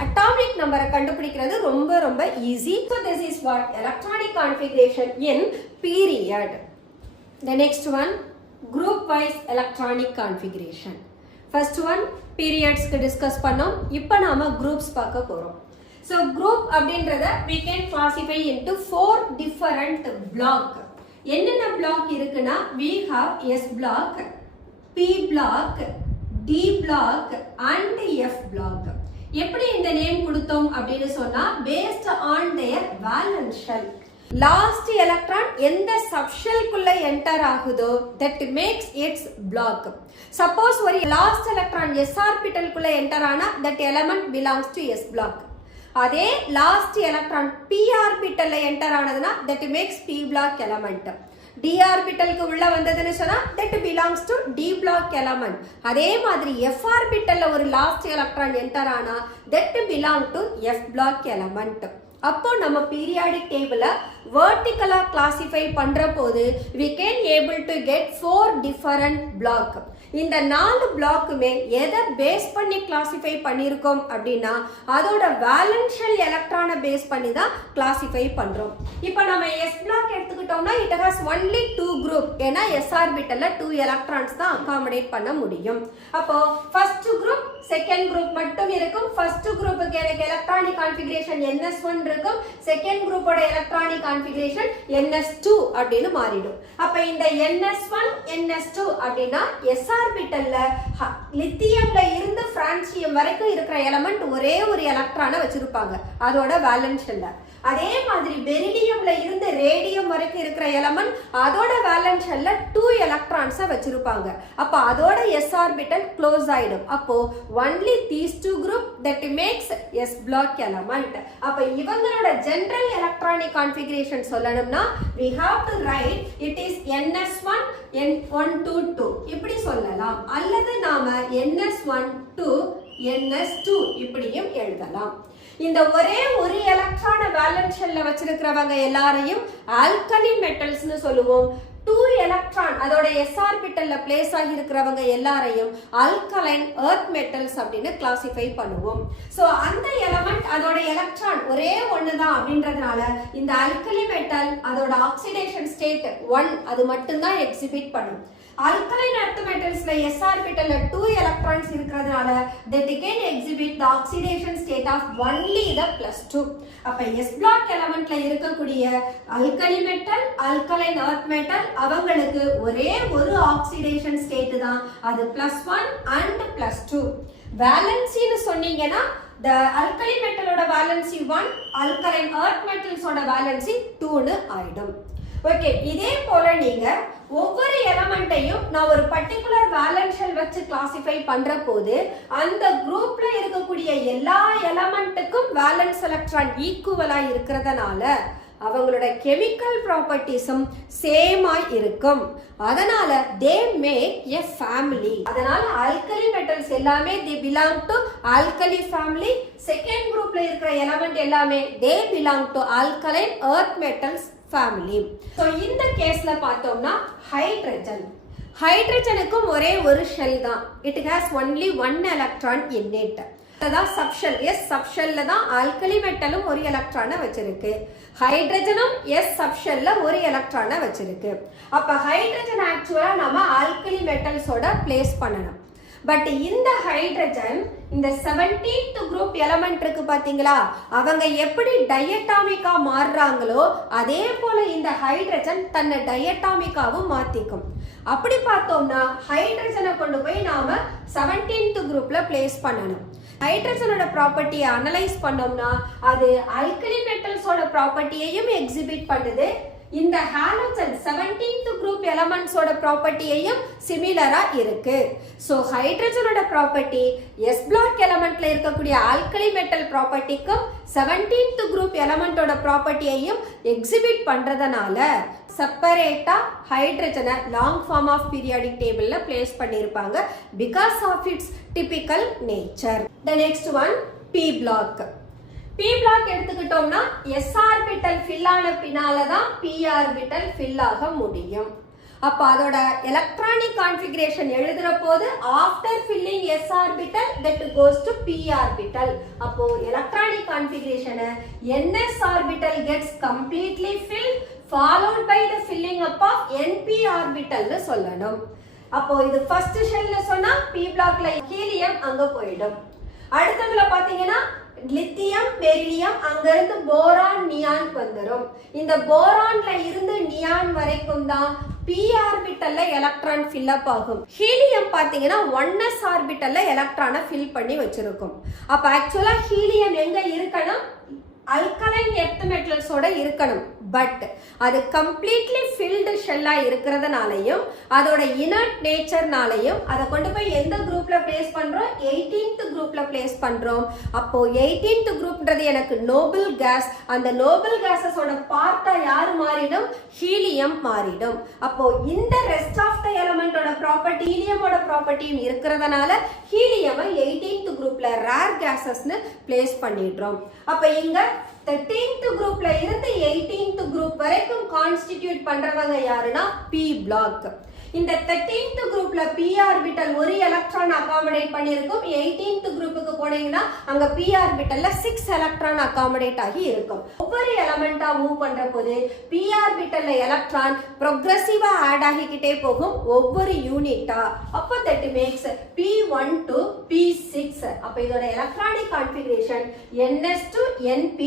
atomic நம்பரை கண்டுபிடிக்கிறது ரொம்ப ரொம்ப easy. So this is what electronic configuration in period. The next one group wise electronic configuration. First one periods க்கு டிஸ்கஸ் பண்ணோம். இப்போ நாம groups பார்க்க போறோம். So group அப்படின்றத we can classify into 4 different block. என்னென்ன block இருக்குன்னா we have S block, P block, D block and F block. எப்படி இந்த நேம் கொடுத்தோம் அப்படின்னு சொன்னா based on their valence shell. Last electron எந்த subshell குள்ள enter ஆகுதோ that makes its block. Suppose ஒரு last electron s orbital குள்ள enter ஆனா that element belongs to S block. அதே last electron p orbital enter ஆனதுனா that makes p block element. d orbital க்கு உள்ள வந்ததுன்னு சொன்னா that belongs to d block element. அதே மாதிரி f orbital ஒரு last electron enter ஆனா that belong to f block element. அப்போ நம்ம periodic table vertical classify பண்ற போது we can able to get 4 different block. இந்த 4 பிளாக்குமே எதை பேஸ் பண்ணி கிளாசிஃபை பண்ணியிருக்கோம் அப்படின்னா அதோட வேலன்ஸ் ஷெல் எலக்ட்ரானை பேஸ் பண்ணி தான் கிளாசிஃபை பண்றோம். இப்போ நம்ம S பிளாக் எடுத்துக்கிட்டோம்னா it has only 2 group. ஏன்னா S ஆர்பிட்டல்ல 2 எலக்ட்ரான்ஸ் தான் அகாமடேட் பண்ண முடியும். அப்போ ஃபர்ஸ்ட் குரூப் செகண்ட் குரூப் மட்டும் இருக்கும். ஃபர்ஸ்ட் குரூப்புக்கு எனக்கு எலக்ட்ரானிக் கான்ஃபிகரேஷன் NS1 இருக்கும். செகண்ட் குரூப்போட எலக்ட்ரானிக் கான்ஃபிகரேஷன் NS2 அப்படின்னு மாறிடும். அப்ப இந்த NS1 NS2 அப்படின்னா S ஆர்பிட்டல்ல லித்தியம்ல இருந்து பிரான்சியம் வரைக்கும் இருக்கிற எலிமெண்ட் ஒரே ஒரு எலக்ட்ரானை வச்சிருப்பாங்க அதோட வேலன்ஸ் ஷெல்ல. அதே மாதிரி பெரிலியம்ல இருந்து ரேடியம் வரைக்கும் இருக்கிற எலிமெண்ட் அதோட வேலன்ஸ் ஷெல்ல 2 எலக்ட்ரான்ஸை வச்சிருப்பாங்க. அப்ப அதோட S ஆர்பிட்டல் க்ளோஸ் ஆயிடும். அப்போ only these two group that makes S block element. அப்ப இவங்களோட ஜெனரல் எலக்ட்ரானிக் கான்ஃபிகரேஷன் சொல்லணும்னா we have to write it is NS1 N122 இப்படி சொல்லலாம். அல்லது நாம NS1 to NS2 இப்படியும் எழுதலாம். இந்த ஒரே ஒரு எலக்ட்ரான வேலன்ஸ் ஷெல்ல வச்சிருக்கிறவங்க எல்லாரையும் ஆல்கலி மெட்டல்ஸ்னு சொல்லுவோம். 2 எலக்ட்ரான் அதோட S ஆர்பிட்டல்ல பிளேஸ் ஆகி இருக்கிறவங்க எல்லாரையும் ஆல்கலைன் எர்த் மெட்டல்ஸ் அப்படின்னு கிளாசிஃபை பண்ணுவோம். சோ அந்த எலிமெண்ட் அதோட எலக்ட்ரான் ஒரே ஒன்னு தான் அப்படின்றதுனால இந்த ஆல்கலி மெட்டல் அதோட ஆக்சிடேஷன் ஸ்டேட் 1 அது மட்டும் தான் எக்ஸிபிட் பண்ணும். Alkaline earth metals S orbital 2 electrons இருக்கிறதுனால they can exhibit the oxidation state of only the +2. அப்ப S block elementல இருக்கக்கூடிய alkali metal, alkaline earth metal அவங்களுக்கு ஒரே ஒரு oxidation state தான் அது +1 and +2. valency னு சொன்னீங்கன்னா the alkali metal ஓட valency 1, alkaline earth metals ஓட valency 2 னு ஆயிடும். ஓகே, இதே போல நீங்க ஒவ்வொரு எலிமெண்ட்டையும் நான் ஒரு பர்టిక్యులர் வேலன்ஸ் ஷெல் வச்சு கிளாசிஃபை பண்ற போது அந்த குரூப்ல இருக்கக்கூடிய எல்லா எலிமெண்ட்டுக்கும் வேலன்ஸ் எலக்ட்ரான் ஈக்குவலா இருக்கிறதுனால அவங்களோட கெமிக்கல் ப்ராப்பர்ட்டிஸும் சேமா இருக்கும். அதனால they make a family. அதனால ஆல்கலி மெட்டல்ஸ் எல்லாமே they belong to alkali family. Second குரூப்ல இருக்கிற எலிமெண்ட் எல்லாமே they belong to alkaline earth metals family. So இந்த கேஸ்ல பார்த்தோம்னா ஹைட்ரஜனுக்கும் ஒரே ஒரு ஷெல் தான். it has only one electron in it. அதான் சப்ஷெல். எஸ் சப்ஷெல்ல தான் ஆல்கலி மெட்டலும் ஒரு எலக்ட்ரானை வச்சிருக்கு. ஹைட்ரஜனும் எஸ் சப்ஷெல்ல ஒரு எலக்ட்ரானை வச்சிருக்கு. அப்ப ஹைட்ரஜன் ஆக்சுவலா நம்ம ஆல்கலி மெட்டல்ஸோட பிளேஸ் பண்ணணும். பட் இந்த ஹைட்ரஜன் இந்த 17th குரூப் எலிமெண்ட் இருக்கு பாத்தீங்களா, அவங்க எப்படி டயட்டாமிக்கா மாறுறாங்களோ அதே போல இந்த ஹைட்ரஜன் தன்னை டயட்டாமிக்காவும் மாத்திக்கும். அப்படி பார்த்தோம்னா ஹைட்ரஜனை கொண்டு போய் நாம 17th குரூப்ல பிளேஸ் பண்ணணும். ஹைட்ரஜனோட ப்ராப்பர்ட்டியை அனலைஸ் பண்ணோம்னா அது ஆல்கலி மெட்டல்ஸோட ப்ராப்பர்ட்டியையும் எக்ஸிபிட் பண்ணுது. இந்த ஹாலோஜன் 17th குரூப் எலிமெண்ட்ஸோட ப்ராப்பர்ட்டியையும் சிமிலரா இருக்கு. சோ ஹைட்ரஜனோட ப்ராப்பர்ட்டி எஸ் பிளாக் எலிமெண்ட்ல இருக்கக்கூடிய ஆல்கலி மெட்டல் ப்ராப்பர்ட்டிக்கும் 17th குரூப் எலிமெண்டோட ப்ராப்பர்ட்டியையும் எக்ஸிபிட் பண்றதுனால செப்பரேட்டா ஹைட்ரஜனை லாங் ஃபார்ம் ஆஃப் பீரியாடிக் டேபிள்ல பிளேஸ் பண்ணிருப்பாங்க because of its typical nature. The next one P block. P block எடுத்துக்கிட்டோம்னா S ஆர்பிட்டல் ஃபில் ஆன பின்னால தான் P ஆர்பிட்டல் ஃபில் ஆக முடியும். அப்ப அதோட எலக்ட்ரானிக் கான்ஃபிகரேஷன் எழுதுற போது after filling S orbital that goes to P orbital. அப்போ எலக்ட்ரானிக் கான்ஃபிகரேஷனை NS orbital gets completely filled followed by the filling up of NP ஆர்பிட்டல்னு சொல்லணும். அப்போ இது ஃபர்ஸ்ட் ஷெல்ல சொன்னா P blockல ஹீலியம் அங்க போயிடும். அடுத்ததுல பாத்தீங்கன்னா லித்தியம் பெரிலியம் அங்கிருந்து போரான் நியான் வந்துடும். இந்த போரான்ல இருந்து நியான் வரைக்கும் தான் p ஆர்பிட்டல்ல எலக்ட்ரான் ஃபில் அப் ஆகும். ஹீலியம் பாத்தீங்கன்னா 1s ஆர்பிட்டல்ல எலக்ட்ரானை ஃபில் பண்ணி வச்சிருக்கும். அப்ப ஆக்சுவலா ஹீலியம் எங்க இருக்கணும், அல்கலைன் எர்த் மெட்டல்ஸோட இருக்கணும். பட் அது கம்ப்ளீட்லி ஃபில்டு ஷெல்லா இருக்கிறதுனாலையும் அதோட இனர்ட் நேச்சர்னாலையும் அதை கொண்டு போய் எந்த குரூப்ல பிளேஸ் பண்றோம், 18th குரூப்ல பிளேஸ் பண்றோம். அப்போ 18th குரூப்ன்றது எனக்கு நோபல் கேஸ். அந்த நோபல் கேஸஸோட பார்ட்டா யாரு மாறிடும், ஹீலியம் மாறிடும். அப்போ இந்த ரெஸ்ட் ஆஃப் த எலிமெண்டோட ப்ராப்பர்ட்டி ஹீலியமோட ப்ராப்பர்ட்டியும் இருக்கிறதுனால ஹீலியமை 18th குரூப்ல ரேர் கேஸஸ்னு பிளேஸ் பண்ணிடுறோம். அப்ப இங்க 13th குரூப்ல இருந்து 18th குரூப் வரைக்கும் கான்ஸ்டிடியூட் பண்றவங்க யாருன்னா p பிளாக். இந்த 13th குரூப்ல p ஆர்பிட்டல் ஒரு எலக்ட்ரான் அகாமடேட் பண்ணிருக்கும். 18th குரூப்புக்கு போனீங்கன்னா அங்க p ஆர்பிட்டல்ல 6 எலக்ட்ரான் அகாமடேட் ஆகி இருக்கும். ஒவ்வொரு எலிமெண்டா மூவ் பண்ற போது p ஆர்பிட்டல்ல எலக்ட்ரான் progressively ஆட் ஆகிக்கிட்டே போகும் ஒவ்வொரு யூனிட்டா. அப்ப that makes p1 to p6. அப்ப இதோட electronic configuration ns to np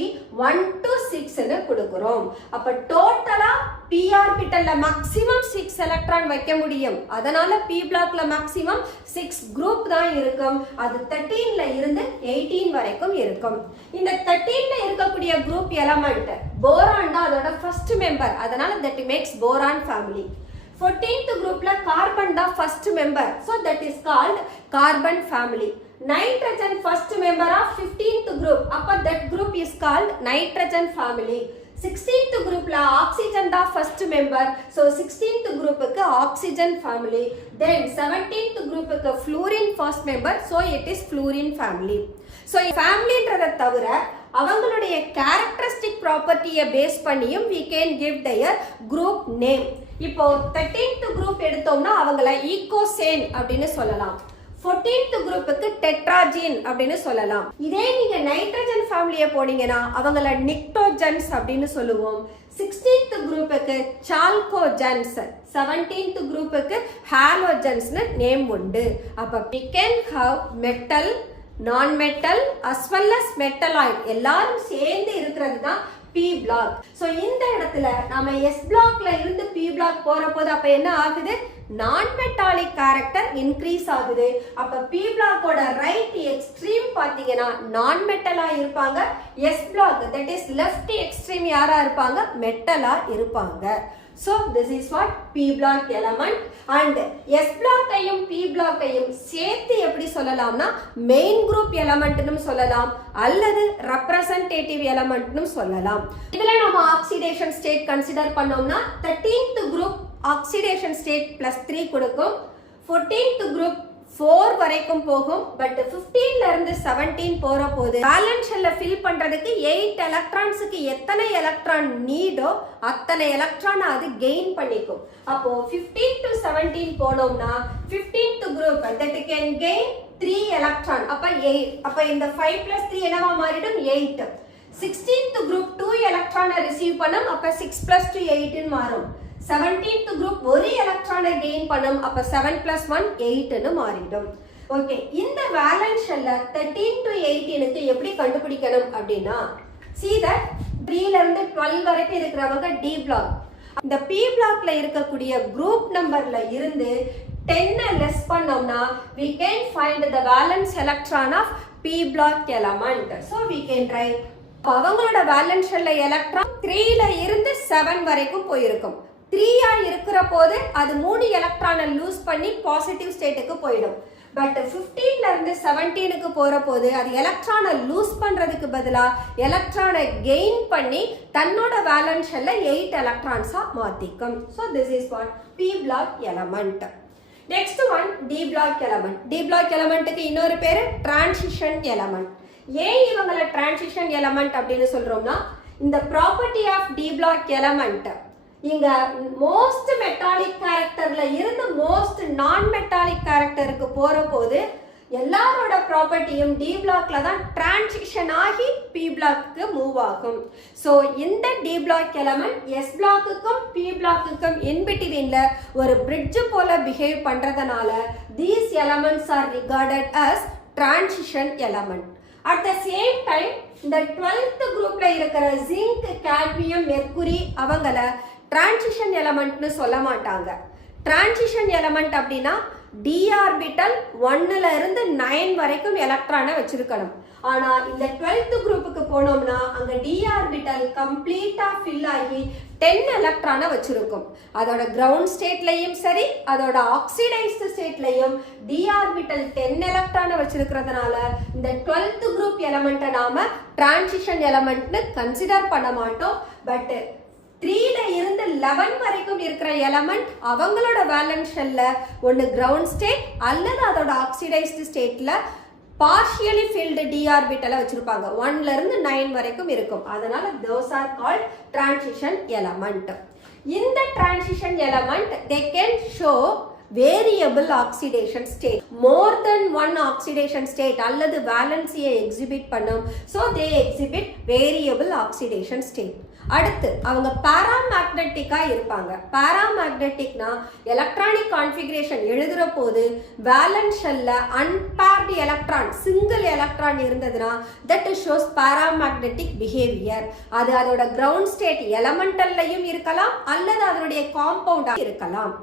1 to 6 னு கொடுக்கிறோம். அப்ப டோட்டலா p ஆர்பிட்டல்ல மேக்ஸிமம் 6 எலக்ட்ரான் வைக்க முடியும். அதனால p பிளாக்ல மேக்ஸிமம் 6 குரூப் தான் இருக்கும். அது 13ல இருந்து 18 வரைக்கும் இருக்கும். இந்த 13ல இருக்கக்கூடிய குரூப் எலிமெண்ட் போரான் தான் அதோட ஃபர்ஸ்ட் மெம்பர். அதனால that makes boron family. 14th குரூப்ல கார்பன் தான் first member. so that is called carbon family. Nitrogen first member of 15th group. அப்ப that group is called nitrogen family. 16th groupல oxygen தான் first member. so 16th groupக்கு oxygen family. then 17th groupக்கு fluorine first member. so it is fluorine family. so familyன்றத தவிர அவங்களுடைய characteristic property-ய base பண்ணியும் we can give their group name. இப்போ 13th group எடுத்தோம்னா அவங்கள ஈகோசேன் அப்படின்னு சொல்லலாம். 14th குரூப்புக்கு டெட்ராஜீன் அப்படின்னு சொல்லலாம். இதே நீங்க நைட்ரஜன் ஃபேமிலியை போனீங்கன்னா அவங்கள நிக்டோஜன்ஸ் அப்படின்னு சொல்லுவோம். 16th குரூப்புக்கு சால்கோஜன்ஸ், 17th குரூப்புக்கு ஹாலோஜன்ஸ்னு நேம் உண்டு. அப்ப we can have metal, non metal as well as metalloid எல்லாரும் சேர்ந்து இருக்கிறது தான் p பிளாக். சோ இந்த இடத்துல நாம s பிளாக்ல இருந்து p பிளாக் போற போது அப்ப என்ன ஆகுது, நான் மெட்டாலிக் கேரக்டர் இன்க்ரீஸ் ஆகுது. அப்ப p பிளாக்கோட ரைட் எக்ஸ்ட்ரீம் பாத்தீங்கன்னா நான் மெட்டலா இருப்பாங்க. s block that is left extreme யாரா இருப்பாங்க, மெட்டலா இருப்பாங்க. So this is what p block element. and s block ஐயும் p block ஐயும் சேர்த்து எப்படி சொல்லலாம்னா main group element னும் சொல்லலாம் அல்லது representative element னும் சொல்லலாம். இதுல நம்ம oxidation state consider பண்ணோம்னா 13th group oxidation state +3 கொடுக்கும். 14th group 4 வரைக்கும் போகும். பட் 15ல இருந்து 17 போற போது பேலன்ஸ் ஷெல்ல ஃபில் பண்றதுக்கு 8 எலக்ட்ரான்ஸ்க்கு எத்தனை எலக்ட்ரான் நீடோ அத்தனை எலக்ட்ரான் அது கெயின் பண்ணிக்கும். அப்போ 15 to 17 போனோம்னா 15th group that can gain 3 electron. அப்ப 8. அப்ப இந்த 5 + 3 என்னவா மாறிடும், 8. 16th குரூப் 2 எலக்ட்ரானை ரிசீவ் பண்ணும். அப்ப 6 + 2 8 ன்னு மாறும். 17th குரூப் ஒரு எலக்ட்ரானை கெயின் பண்ணும். அப்ப 7 + 1 8 ன்னு மாறிடும். ஓகே, இந்த வேலன்ஸ் ஷெல்ல 13 to 18க்கு எப்படி கண்டுபிடிக்கணும் அப்படினா see that 3 ல இருந்து 12 வரைக்கும் இருக்கிறவங்க D பிளாக். இந்த P பிளாக்ல இருக்கக்கூடிய குரூப் நம்பர்ல இருந்து 10 லெஸ் பண்ணோம்னா we can find the valence electron of P block element. so we can write அவங்களோட வேலன்ஸ் ஷெல்ல எலக்ட்ரான் 3 ல இருந்து 7 வரைக்கும் போயிருக்கும். 3 இருக்கிற போது அது 3 எலக்ட்ரானை லூஸ் பண்ணி பாசிட்டிவ் ஸ்டேட்டுக்கு போயிடும். பட் 15ல இருந்து 17க்கு போற போது அது எலக்ட்ரானை லூஸ் பண்றதுக்கு பதிலா எலக்ட்ரானை கெயின் பண்ணி தன்னோட valence ஷெல்ல 8 எலக்ட்ரான்ஸா மாத்திக்கும். so this is what p block element. next one d block element. d block elementக்கு இன்னொரு பேரு transition element. ஏன் இவங்கள transition element அப்படின்னு சொல்றோம்னா இந்த property of d block element இங்க மோஸ்ட் மெட்டாலிக் கேரக்டர்ல இருந்து மோஸ்ட் நான் மெட்டாலிக் கேரக்டருக்கு போற போது எல்லாரோட ப்ராப்பர்ட்டியும் டி பிளாக்ல தான் டிரான்சிஷன் ஆகி பி பிளாக்கு மூவ் ஆகும். ஸோ இந்த டி பிளாக் எலமெண்ட் எஸ் பிளாக்குக்கும் பி பிளாக்குக்கும் இன்பிட்வீன்ல ஒரு பிரிட்ஜ் போல பிஹேவ் பண்றதுனால these elements are regarded as transition element. At the same time இந்த 12th குரூப்ல இருக்கிற ஜிங்க், காட்மியம், மெர்குரி அவங்கள டிரான்சிஷன் எலமெண்ட்னு சொல்ல மாட்டாங்க. டிரான்சிஷன் எலமெண்ட் அப்படின்னா d ஆர்பிட்டல் 1ல இருந்து 9 வரைக்கும் எலக்ட்ரானை வச்சிருக்கணும். ஆனா இந்த 12th குரூப்புக்கு போனோம்னா அங்க d ஆர்பிட்டல் கம்ப்ளீட்டா ஃபில் ஆகி 10 எலக்ட்ரானை வச்சிருக்கும். அதோட கிரவுண்ட் ஸ்டேட்லயும் சரி, அதோட ஆக்சிடைஸ்டு ஸ்டேட்லயும் d ஆர்பிட்டல் 10 எலக்ட்ரானை வச்சிருக்கிறதுனால இந்த 12th குரூப் எலமெண்ட்டை நாம டிரான்சிஷன் எலமெண்ட்னு கன்சிடர் பண்ண மாட்டோம். பட் 3ல இருந்து 11 வரைக்கும் இருக்கிற எலமெண்ட் அவங்களோட வேலன்ஸ் ஷெல்ல ஒன்னு கிரவுண்ட் ஸ்டேட் அல்லது அதோட ஆக்சிடைஸ்டு ஸ்டேட்ல partially filled d ஆர்பிட்டலை வச்சிருப்பாங்க. 1ல இருந்து 9 வரைக்கும் இருக்கும். அதனால those are called transition element. இந்த transition element they can show variable oxidation state, more than one oxidation state அல்லது valency-யை exhibit பண்ணும். So they exhibit variable oxidation state. அடுத்து அவங்க பாராமேக்னெட்டிக்கா இருப்பாங்க. பாராமேக்னெட்டிக்னா எலக்ட்ரானிக் கான்ஃபிகரேஷன் எழுதுற போது வேலன்ஸ் ஷெல்ல அன்பேர்டு எலக்ட்ரான், சிங்கிள் எலக்ட்ரான் இருந்ததுன்னா தட் ஷோஸ் பாராமேக்னெட்டிக் பிஹேவியர். அது அதோட கிரவுண்ட் ஸ்டேட் எலமெண்டல்லையும் இருக்கலாம் அல்லது அதனுடைய காம்பவுண்டா இருக்கலாம்.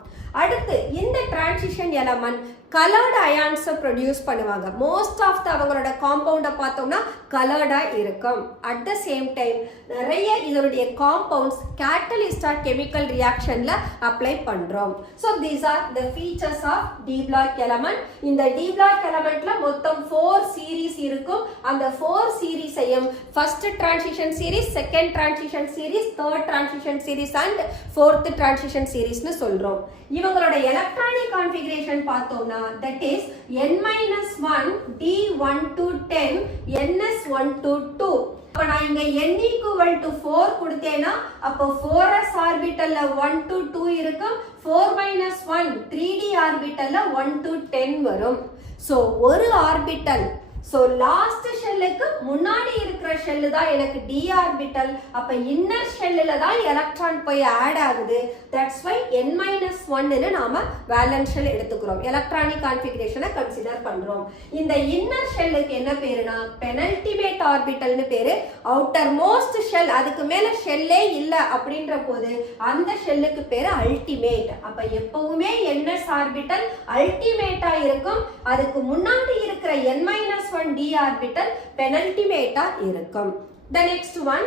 அடுத்து இந்த டிரான்சிஷன் எலமெண்ட் கலர்டு அயான்ஸை ப்ரொடியூஸ் பண்ணுவாங்க. மோஸ்ட் ஆஃப் த அவங்களோட காம்பவுண்டை பார்த்தோம்னா கலர்டா இருக்கும். அட் த சேம் டைம் நிறைய இதனுடைய காம்பவுண்ட்ஸ் கேட்டலிஸ்டா கெமிக்கல் ரியாக்ஷன்ல அப்ளை பண்றோம். So these are the features of D block element. இந்த டி பிளாக் எலமெண்ட்ல மொத்தம் 4 சீரீஸ் இருக்கும். அந்த 4 சீரீஸையும் first transition series, second transition series, third transition series and fourth transition சீரீஸ்னு சொல்றோம். இவங்களோட எலக்ட்ரானிக் கான்ஃபிகரேஷன் பார்த்தோம்னா that is n-1 d1 to 10 ns1 to 2. அப்ப நான் இங்க n equal to 4 கொடுத்தேனா அப்ப 4s ஆர்பிட்டல்ல 1 to 2 இருக்கும். 4 - 1 3d ஆர்பிட்டல்ல 1 to 10 வரும். சோ ஒரு ஆர்பிட்டல், சோ லாஸ்ட் ஷெல்லுக்கு முன்னாடி இருக்கிற ஷெல்லு தான் எனக்கு d ஆர்பிட்டல். அப்ப இன்னர் ஷெல்லுல தான் எலக்ட்ரான் போய் ஆட் ஆகுது. தட்ஸ் வை n-1 ன்னு நாம வேலன்ஸ் ஷெல் எடுத்துக்கிறோம். எலக்ட்ரானிக் கான்ஃபிகரேஷனை கன்சிடர் பண்றோம். இந்த இன்னர் ஷெல்லுக்கு என்ன பேருனா பெனல்டிமேட் ஆர்பிட்டல்னு பேரு. அவுட்டர் மோஸ்ட் ஷெல், அதுக்கு மேல ஷெல்லே இல்ல அப்படின்ற போது அந்த ஷெல்லுக்கு பேரு அல்டிமேட். அப்ப எப்பவுமே ns ஆர்பிட்டல் அல்டிமேட்டா இருக்கும். அதுக்கு முன்னாடி இருக்கிற n-1 d ஆர்பிட்டல் பெனல்டிமேட்டா இருக்கும். The next one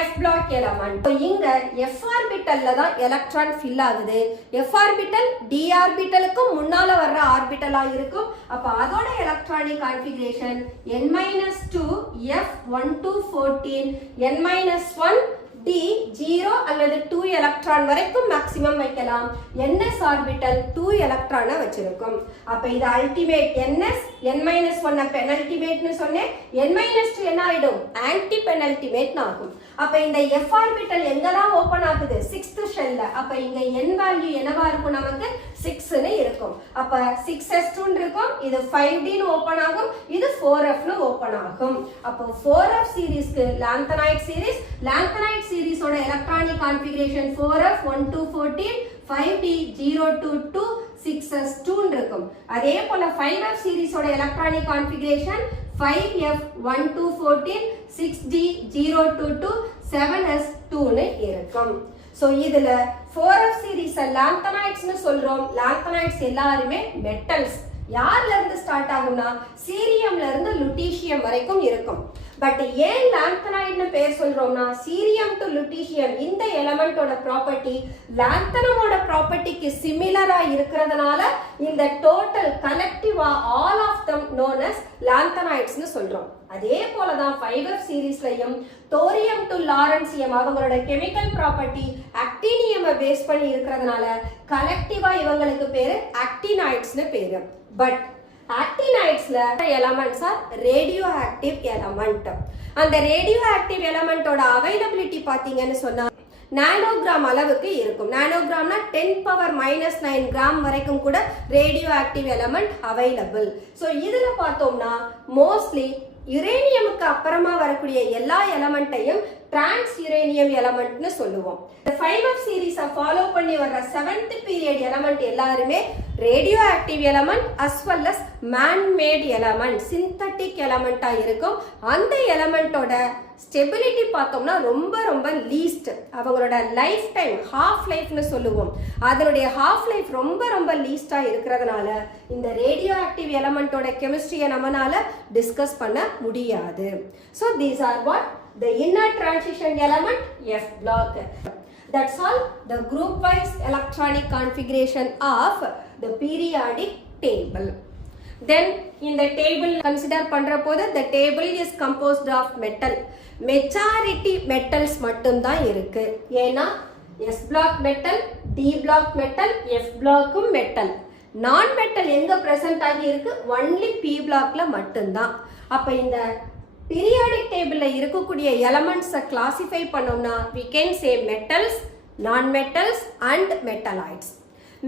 f block element. இங்க f ஆர்பிட்டல்ல தான் எலக்ட்ரான் ஃபில் ஆகுது. f ஆர்பிட்டல் d ஆர்பிட்டலுக்கு முன்னால வர்ற ஆர்பிட்டலா இருக்கும். அப்ப அதோட electronic configuration n-2 f1 to 14 n-1 d 0 அல்லது 2 எலக்ட்ரான் வரைக்கும் மேக்ஸிமம் வைக்கலாம். ns ஆர்பிட்டல் 2 எலக்ட்ரானை வச்சிருக்கும். அப்ப இது அல்டிமேட் ns, n-1 பெனல்டிமேட்னு சொன்னேன். n-2 என்ன ஆயிடும்? ஆன்டி பெனல்டிமேட் ஆகும். அப்ப இந்த f ஆர்பிட்டல் எங்கெல்லாம் ஓபன் ஆகுது? 6th ஷெல்ல. அப்ப இங்க n வேல்யூ என்னவா இருக்கும்? நமக்கு 6 ன்னு இருக்கும். அப்ப 6s2 இருக்கும். இது 5d ன்னு ஓபன் ஆகும். இது 4f ன்னு ஓபன் ஆகும். அப்போ 4f சீரிஸ்க்கு லாந்தனைட் சீரிஸ், லாந்தனைட் சீரிஸோட electronic configuration 4f 1 to 14, 5d 0 to 2, 6s2 இருக்கும். அதே போல 5f சீரிஸோட electronic configuration 5f 1 to 14, 6d 0 to 2, 7s2 ன்னு இருக்கும். சோ இதுல 4f சீரிஸ் லாந்தனைட்ஸ்னு சொல்றோம். லாந்தனைட்ஸ் எல்லாரும் மெட்டல்ஸ். யார்ல இருந்து ஸ்டார்ட் ஆகும்னா சீரியம்ல இருந்து லுட்டீசியம் வரைக்கும் இருக்கும். பட் ஏன் லாந்தனைட்னு பேர் சொல்றோம்னா சீரியம் டு லுட்டீசியம் இந்த எலிமெண்டோட ப்ராப்பர்ட்டி லாந்தனமோட ப்ராப்பர்ட்டிக்கு சிமிலரா இருக்கிறதுனால இந்த டோட்டல் கலெக்டிவா all of them known as லாந்தனைட்ஸ்னு சொல்றோம். அதே போலதான் 5f சீரிஸ்லயும் தோரியம் டு லாரன்சியம் அவங்களோட கெமிக்கல் ப்ராப்பர்ட்டி ஆக்டினியமை பேஸ் பண்ணி இருக்கிறதுனால கலெக்டிவா இவங்களுக்கு பேரு ஆக்டினைட்ஸ்னு பேரு. பட் ஆக்டினைட்ஸ்ல elements are radioactive element. அந்த ரேடியோ ஆக்டிவ் எலமெண்டோட அவைலபிலிட்டி பாத்தீங்கன்னு சொன்னா நானோகிராம் அளவுக்கு இருக்கும். நானோகிராம்னா 10⁻⁹ கிராம் வரைக்கும் கூட radio active element available. So இதில் பார்த்தோம்னா மோஸ்ட்லி யுரேனியமுக்கு அப்புறமா வரக்கூடிய எல்லா எலமெண்ட்டையும் டிரான்ஸ்யுரேனியம் எலமெண்ட்னு சொல்லுவோம். இந்த 5F சீரிஸை ஃபாலோ பண்ணி வர்ற 7th பீரியட் எலமெண்ட் எல்லாருமே radioactive element as well as manmade element, synthetic எலமெண்டா இருக்கும். அந்த எலமெண்டோட ஸ்டெபிலிட்டி பார்த்தோம்னா ரொம்ப ரொம்ப லீஸ்ட். அவங்களோட லைஃப் டைம் ஹாஃப் லைஃப்னு சொல்லுவோம், அதனுடைய ஹாஃப் லைஃப் ரொம்ப ரொம்ப லீஸ்டா இருக்கிறதுனால இந்த ரேடியோ ஆக்டிவ் எலமெண்டோட கெமிஸ்ட்ரியை நம்மளால டிஸ்கஸ் பண்ண முடியாது. So these R what the inner transition element F block. That's all the group wise electronic configuration of the periodic table. Then in the table consider பண்ற போது the table is composed of metal. Majority metals மட்டும் தான் இருக்கு. ஏனா S block metal, D block metal, F block metal. நான் metal எங்க present ஆகி இருக்கு? only P blockல மட்டும் தான். அப்ப இந்த பீரியாடிக் டேபிள்ல இருக்கக்கூடிய எலமெண்ட்ஸை கிளாசிஃபை பண்ணோம்னா we can say metals, non-metals and metalloids.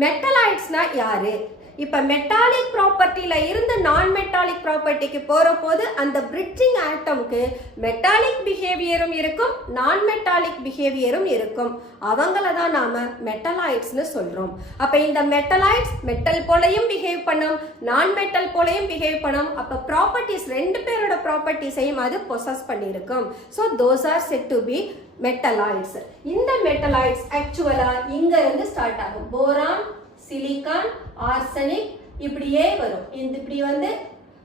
மெட்டலாய்ட்ஸ்னா யாரு? இப்ப மெட்டாலிக் ப்ராப்பர்ட்டில இருந்து நான் மெட்டாலிக் ப்ராப்பர்ட்டிக்கு போற போது அந்த பிரிட்ஜிங் ஆட்டம்க்கு மெட்டாலிக் பிஹேவியரும் இருக்கும், நான் மெட்டாலிக் பிஹேவியரும் இருக்கும். அவங்கள தான் நாம மெட்டலாய்ட்ஸ்னு சொல்றோம். அப்ப இந்த மெட்டலாய்ட்ஸ் மெட்டல் போலயும் பிஹேவ் பண்ணும், நான் மெட்டல் போலயும் பிஹேவ் பண்ணும். அப்ப ப்ராப்பர்ட்டிஸ் ரெண்டு பேரோட ப்ராப்பர்ட்டிஸையும் அது பொசஸ் பண்ணியிருக்கும். So those are said to be metalloids. இந்த மெட்டலாய்ட்ஸ் ஆக்சுவலா இங்க இருந்து ஸ்டார்ட் ஆகும். போரான், சிலிக்கான், ஆர்சனிக் இப்படியே வரும், இப்படி வந்து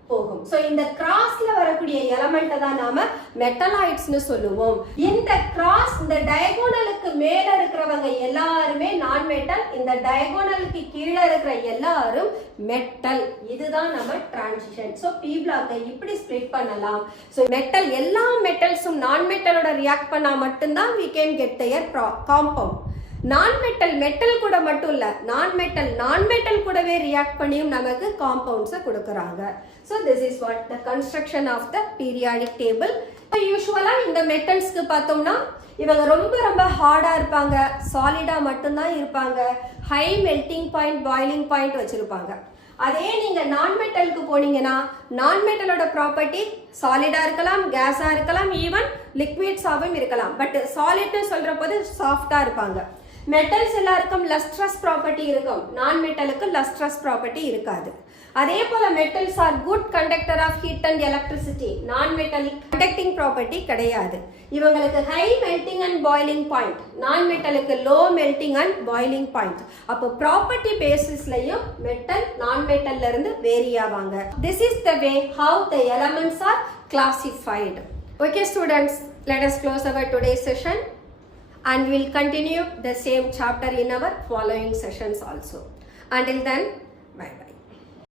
போகும். சோ இந்த கிராஸ்ல வரக்கூடிய எலமெண்ட்டை தான் நாம மெட்டலாய்ட்ஸ்னு சொல்லுவோம். இந்த கிராஸ் இந்த டயகோனலுக்கு மேல இருக்கிறவங்க எல்லாருமே நான் மெட்டல், இந்த டயகோனலுக்கு கீழே இருக்கிற எல்லாரும் மெட்டல். இதுதான் நம்ம டிரான்சிஷன். சோ P பிளாக்கை இப்படி ஸ்ப்ளிட் பண்ணலாம். சோ மெட்டல் எல்லா மெட்டல்ஸும் நான் மெட்டலோட ரியாக்ட் பண்ணா மட்டும்தான் we can get their compound. நான் மெட்டல் மெட்டல் கூட மட்டும் இல்ல, நான் மெட்டல் கூடவே ரியாக்ட் பண்ணியும் நமக்கு காம்பவுண்ட்ஸை கொடுக்கறாங்க. So this is what the construction of the periodic table. யூஸ்வலா இந்த மெட்டல்ஸ்க்கு பார்த்தோம்னா இவங்க ரொம்ப ரொம்ப ஹார்டா இருப்பாங்க, சாலிடா மட்டும்தான் இருப்பாங்க, high melting point, boiling point வச்சிருப்பாங்க. அதே நீங்க நான் மெட்டலுக்கு போனீங்கன்னா நான் மெட்டலோட ப்ராப்பர்ட்டி சாலிடா இருக்கலாம், கேஸா இருக்கலாம், ஈவன் லிக்விட்ஸாவும் இருக்கலாம். பட் சாலிட்னு சொல்ற போது சாஃப்டா இருப்பாங்க. மெட்டல்ஸ் எல்லாருக்கும் லஸ்ட்ரஸ் ப்ராப்பர்ட்டி இருக்கும், நான் மெட்டலுக்கு லஸ்ட்ரஸ் ப்ராப்பர்ட்டி இருக்காது. அதே போல metals are good conductor of heat and electricity, non metallic conducting property கிடையாது. இவங்களுக்கு high melting and boiling point, non மெட்டலுக்கு low melting and boiling point. அப்போ ப்ராப்பர்ட்டி பேசிஸ்லயும் மெட்டல் நான் மெட்டல்ல இருந்து வேரி ஆவாங்க. This is the way how the elements are classified. Okay students, let us close our today session. And we'll continue the same chapter in our following sessions also. Until then, bye bye.